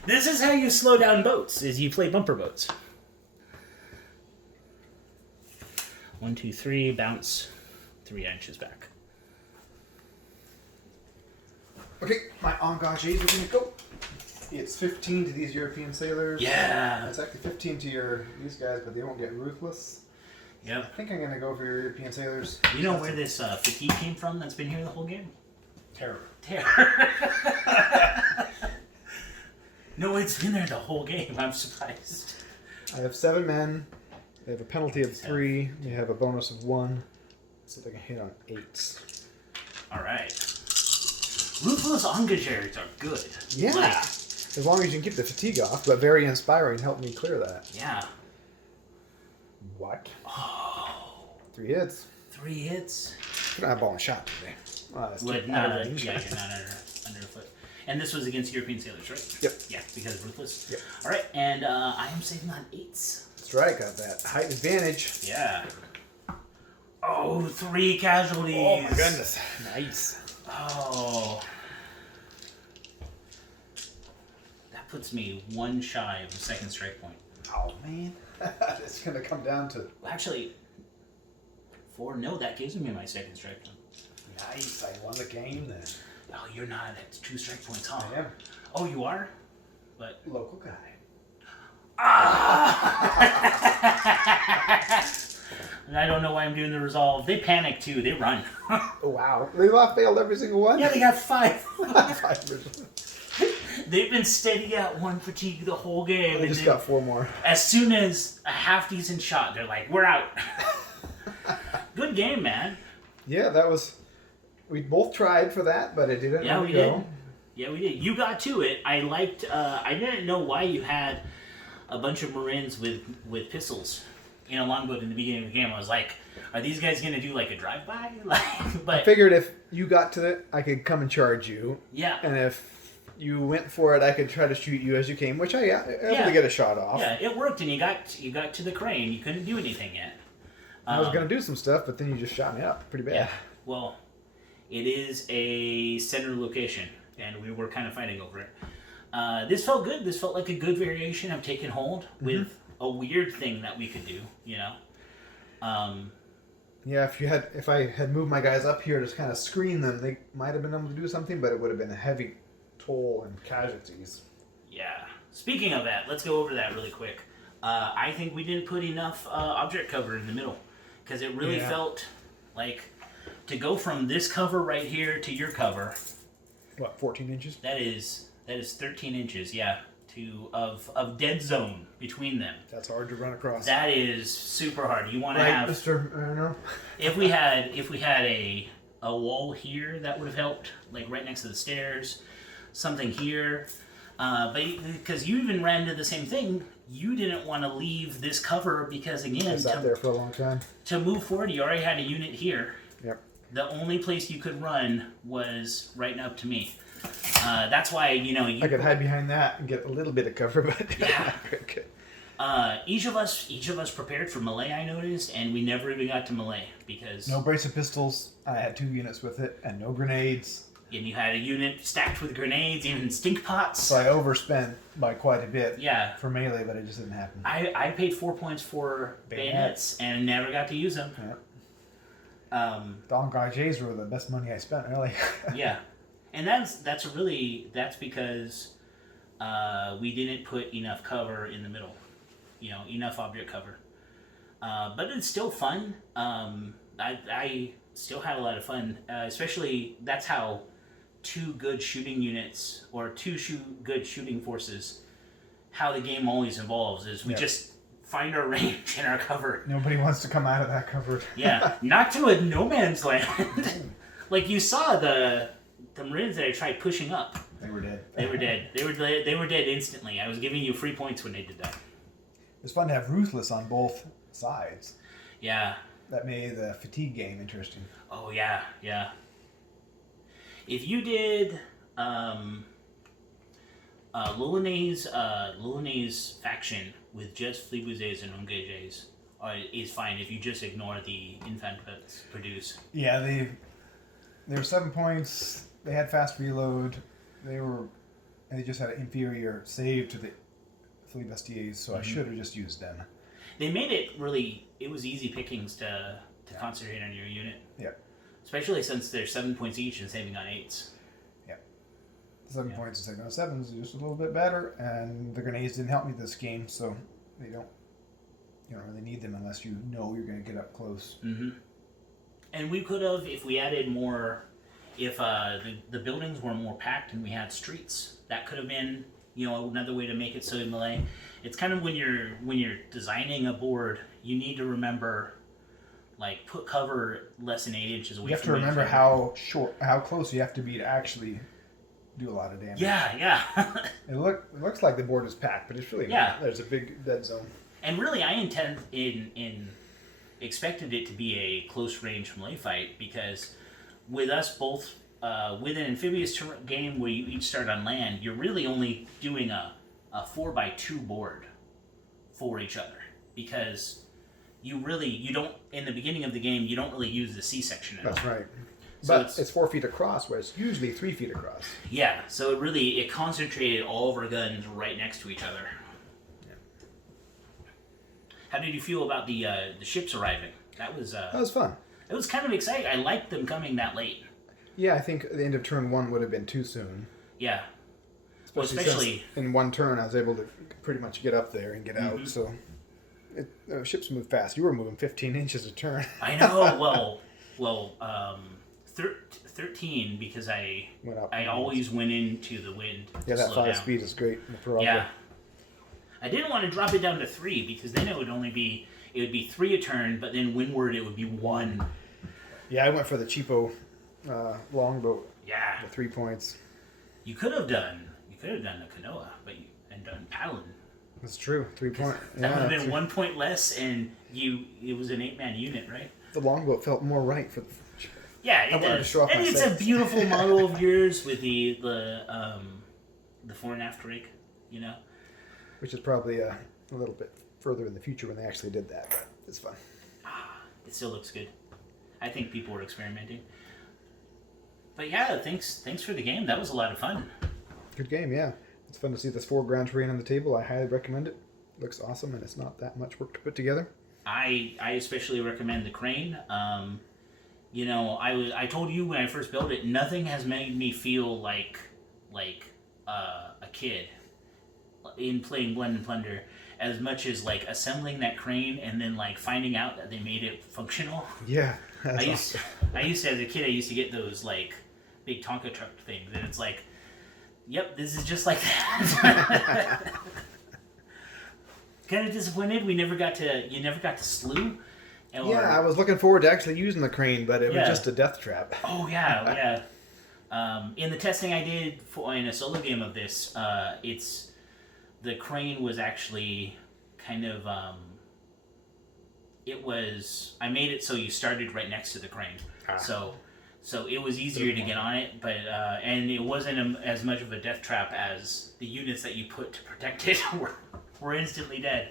This is how you slow down boats, is you play bumper boats. 1, 2, 3, bounce 3 inches back. Okay, my engages are going to go. It's 15 to these European sailors. Yeah. It's actually 15 to these guys, but they won't get Ruthless. Yep. I think I'm going to go for your European sailors. You know where this fatigue came from that's been here the whole game? Terror. Terror. No, it's been there the whole game. I'm surprised. I have 7 men. They have a penalty of 3. They have a bonus of 1. So they can hit on 8s. Alright. Ruthless engages are good. Yeah. Like, as long as you can keep the fatigue off, but very inspiring. Help me clear that. yeah. What? Oh. 3 hits. 3 hits. You don't have ball and shot today. That's Would too not, out of range. yeah, you're not under a foot. And this was against European sailors, right? Yep. Yeah, because of Ruthless. Yep. Alright, and I am saving on 8s. That's right, got that height advantage. Yeah. Oh, 3 casualties. Oh my goodness. Nice. Oh. That puts me 1 shy of the second strike point. Oh man. It's gonna come down to Actually, 4. No, that gives me my second strike point. nice. I won the game then. Oh, you're not at 2 strike points, huh? I am. Oh, you are? But, Local guy. And I don't know why I'm doing the resolve. They panic too. They run. Wow. They all failed every single one? Yeah, they got 5. 5%. They've been steady at 1 fatigue the whole game. They just got 4 more. As soon as a half decent shot, they're like, we're out. Good game, man. Yeah, that was... We both tried for that, but it didn't Yeah, really we go. did. Yeah, we did. You got to it. I liked... I didn't know why you had a bunch of Marines with pistols in a longboat in the beginning of the game. I was like, are these guys going to do like a drive-by? But I figured if you got to it, I could come and charge you. yeah. And if you went for it, I could try to shoot you as you came, which I able to get a shot off. Yeah, it worked, and you got to the crane. You couldn't do anything yet. I was going to do some stuff, but then you just shot me up pretty bad. Yeah. Well, it is a center location, and we were kind of fighting over it. This felt good. This felt like a good variation of taking hold with a weird thing that we could do, you know? Yeah, if I had moved my guys up here to kind of screen them, they might have been able to do something, but it would have been a heavy toll and casualties. Yeah. Speaking of that, let's go over that really quick. I think we didn't put enough object cover in the middle, because it really felt like to go from this cover right here to your cover. What, 14 inches? That is 13 inches, yeah, of dead zone between them. That's hard to run across. That is super hard. You want to right, have Mr. Arno? if we had a wall here, that would have helped, like right next to the stairs, something here. But because you even ran into the same thing, you didn't want to leave this cover because again, I sat there for a long time. To move forward, you already had a unit here. Yep. The only place you could run was right up to me. That's why, I could hide behind that and get a little bit of cover, but yeah. not very good. Each of us prepared for melee, I noticed, and we never even got to melee because No brace of pistols. I had 2 units with it, and no grenades. and you had a unit stacked with grenades, even stink pots. So I overspent by quite a bit Yeah. for melee, but it just didn't happen. I paid 4 points for bayonets and never got to use them. Yep. The Engagés were the best money I spent, really. Yeah, and that's because we didn't put enough cover in the middle, enough object cover. But it's still fun. I still had a lot of fun, especially that's how 2 good shooting units or 2 good shooting forces. How the game always evolves is we just find our range and our cover. Nobody wants to come out of that cover. Yeah, not to a no man's land. Like you saw the Marines that I tried pushing up. They were dead. They were dead. They were dead instantly. I was giving you free points when they did that. It's fun to have Ruthless on both sides. Yeah. That made the fatigue game interesting. Oh yeah, yeah. If you did Lulinaise faction with just Flibustiers and Engagés is fine if you just ignore the infantries produce. Yeah, they were 7 points. They had fast reload. They just had an inferior save to the Flibustiers, so I should have just used them. They made it really. It was easy pickings to concentrate on your unit. Yeah. Especially since they're 7 points each and saving on 8s. 7 points and saving on 7s is just a little bit better, and the grenades didn't help me this game, so you don't really need them unless you know you're going to get up close. Mm-hmm. And we could have, if we added more, if the buildings were more packed and we had streets, that could have been another way to make it so in melee. It's kind of when you're designing a board, you need to remember, like, put cover less than 8 inches away. You have to remember how close you have to be to actually do a lot of damage. Yeah. It looks like the board is packed, but it's really not. There's a big dead zone. And really, I expected it to be a close range melee fight because with us both with an amphibious game where you each start on land, you're really only doing a 4x2 board for each other because you don't in the beginning of the game you don't really use the C section at all. That's right. So But it's 4 feet across, where it's usually 3 feet across. Yeah, so it concentrated all of our guns right next to each other. Yeah. How did you feel about the ships arriving? That was fun. It was kind of exciting. I liked them coming that late. Yeah, I think the end of turn 1 would have been too soon. Yeah. especially since in one turn I was able to pretty much get up there and get Mm-hmm. out. So ships move fast. You were moving 15 inches a turn. I know. Well, 13 because I Went up. always went into the wind. Yeah, to that slow 5 down. speed is great. In the Piragua. Yeah. I didn't want to drop it down to 3 because then it would be 3 a turn, but then windward it would be 1. Yeah, I went for the cheapo longboat. Yeah. The 3 points. You could have done a canoa, and done paddling. That's true. 3 point. That would have been 1 point less, and it was an 8-man unit, right? The longboat felt more right for. Yeah, it wanted to does. show off And my it's sets. a beautiful model of yours with the fore and aft rig, you know. Which is probably a little bit further in the future when they actually did that, but it's fun. It still looks good. I think people were experimenting. But yeah, thanks for the game. That was a lot of fun. Good game, yeah. It's fun to see this foreground terrain on the table. I highly recommend it. Looks awesome, and it's not that much work to put together. I especially recommend the crane. You know, I told you when I first built it, nothing has made me feel like a kid in playing Blend and Plunder as much as like assembling that crane and then like finding out that they made it functional. Yeah, I used to, as a kid, I used to get those like big Tonka truck things, and it's like, yep, this is just like that. Kind of disappointed you never got to slew. Yeah, I was looking forward to actually using the crane, but it was Yeah. just a death trap. Oh yeah. In the testing I did in a solo game of this, the crane was actually kind of I made it so you started right next to the crane, so it was easier to get on it, but and it wasn't as much of a death trap as the units that you put to protect it were instantly dead.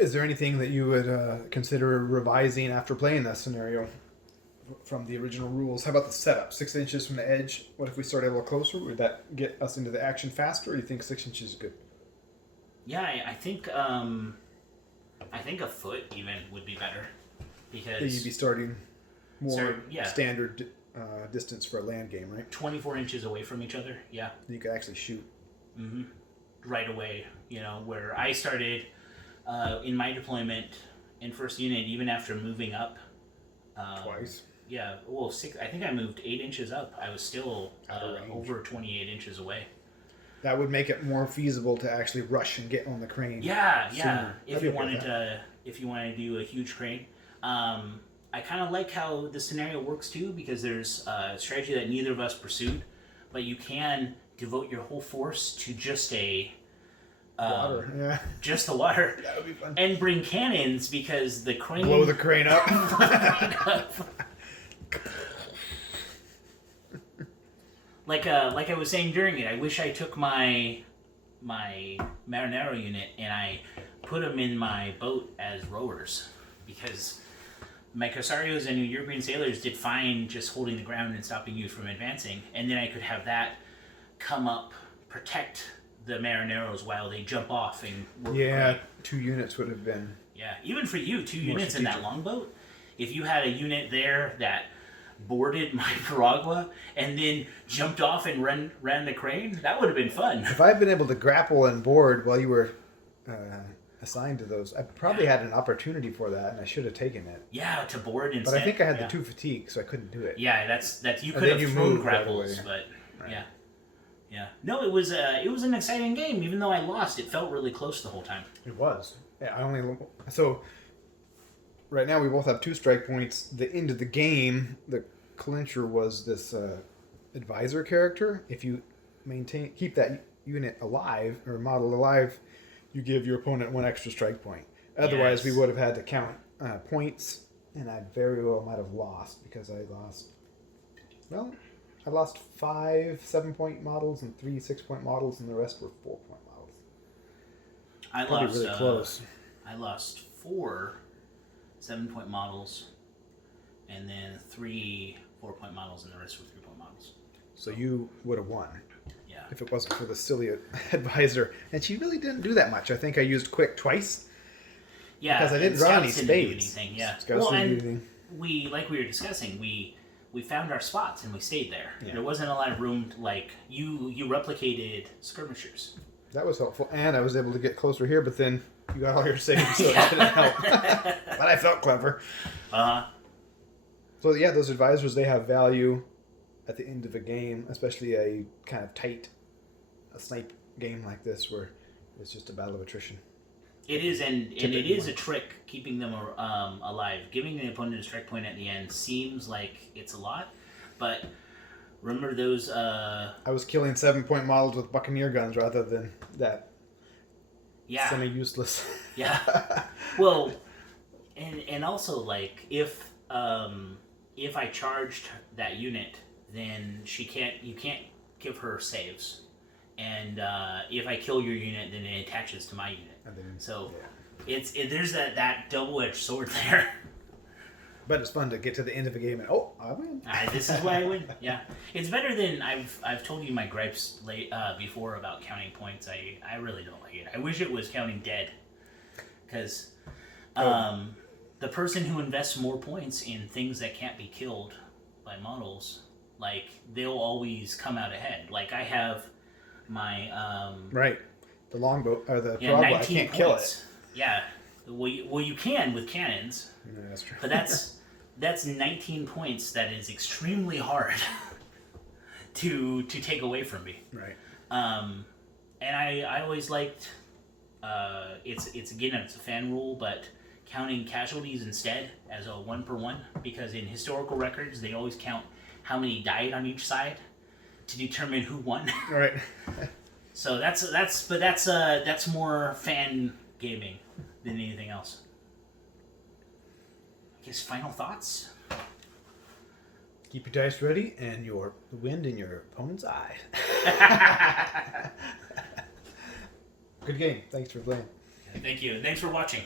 Is there anything that you would consider revising after playing that scenario from the original rules? How about the setup? 6 inches from the edge. What if we started a little closer? Would that get us into the action faster, or do you think 6 inches is good? Yeah, I think a foot even would be better because You'd be starting more yeah. standard distance for a land game, right? 24 inches away from each other. Yeah. You could actually shoot. Mm-hmm. Right away, you know, where I started in my deployment in first unit, even after moving up. Twice. Yeah, well, 6. I think I moved 8 inches up. I was still over 28 inches away. That would make it more feasible to actually rush and get on the crane. Yeah. sooner. If you wanted to do a huge crane, I kind of like how the scenario works too, because there's a strategy that neither of us pursued, but you can devote your whole force to just Water, yeah. just the water, That would be fun. and bring cannons because the crane Blow the crane up. like I was saying during it, I wish I took my Marinero unit and I put them in my boat as rowers, because my Corsairs and European sailors did fine just holding the ground and stopping you from advancing, and then I could have that come up, protect the Marineros while they jump off and work. Yeah, great. 2 units would have been. Yeah, even for you, 2 More units in that strategic. longboat, if you had a unit there that boarded my Piragua and then jumped off and ran the crane, that would have been fun. If I'd been able to grapple and board while you were assigned to those, I probably had an opportunity for that, and I should have taken it. Yeah, to board instead. But I think I had yeah. the 2 fatigue, so I couldn't do it. Yeah, that's you And could then have you thrown moved right grapples, away. but Right. yeah. No, it was an exciting game. Even though I lost, it felt really close the whole time. It was. Yeah, so right now we both have 2 strike points. The end of the game, the clincher was this advisor character. If you keep that unit alive or model alive, you give your opponent 1 extra strike point. Otherwise, Yes. we would have had to count points, and I very well might have lost because I lost 5 7-point models and 3 6-point models, and the rest were 4-point models. I Probably lost really close. I lost 4 7-point models, and then 3 4-point models, and the rest were 3-point models. So you would have won. Yeah. If it wasn't for the silly advisor. And she really didn't do that much. I think I used quick twice. Yeah. Because I didn't and draw any scouts didn't do spades. anything, yeah. Scouts Well, didn't do and anything. we, like we were discussing, we we found our spots and we stayed there. Yeah. There wasn't a lot of room to, like, you replicated skirmishers. That was helpful, and I was able to get closer here, but then you got all your saves, so it didn't help. But I felt clever. So yeah, those advisors, they have value at the end of a game, especially a kind of tight snipe game like this where it's just a battle of attrition. It is, and it is a trick keeping them alive. Giving the opponent a strike point at the end seems like it's a lot, but remember those... I was killing 7-point models with Buccaneer guns rather than that semi-useless. Yeah. Well, and also, like, if I charged that unit, then you can't give her saves. And if I kill your unit, then it attaches to my unit. And then, so there's that double-edged sword there. But it's fun to get to the end of a game and I win. This is why I win. Yeah, it's better than I've told you my gripes before about counting points. I really don't like it. I wish it was counting dead, because the person who invests more points in things that can't be killed by models, like, they'll always come out ahead. Like, I have my right, the longbow or the Treadwheel, I can't kill it. Yeah, well, you can with cannons. Yeah, that's true. But that's 19 points that is extremely hard to take away from me. Right. And I always liked it's a fan rule, but counting casualties instead as a 1-per-1, because in historical records they always count how many died on each side to determine who won. Right. So that's more fan gaming than anything else. I guess final thoughts? Keep your dice ready and the wind in your opponent's eye. Good game. Thanks for playing. Thank you. Thanks for watching.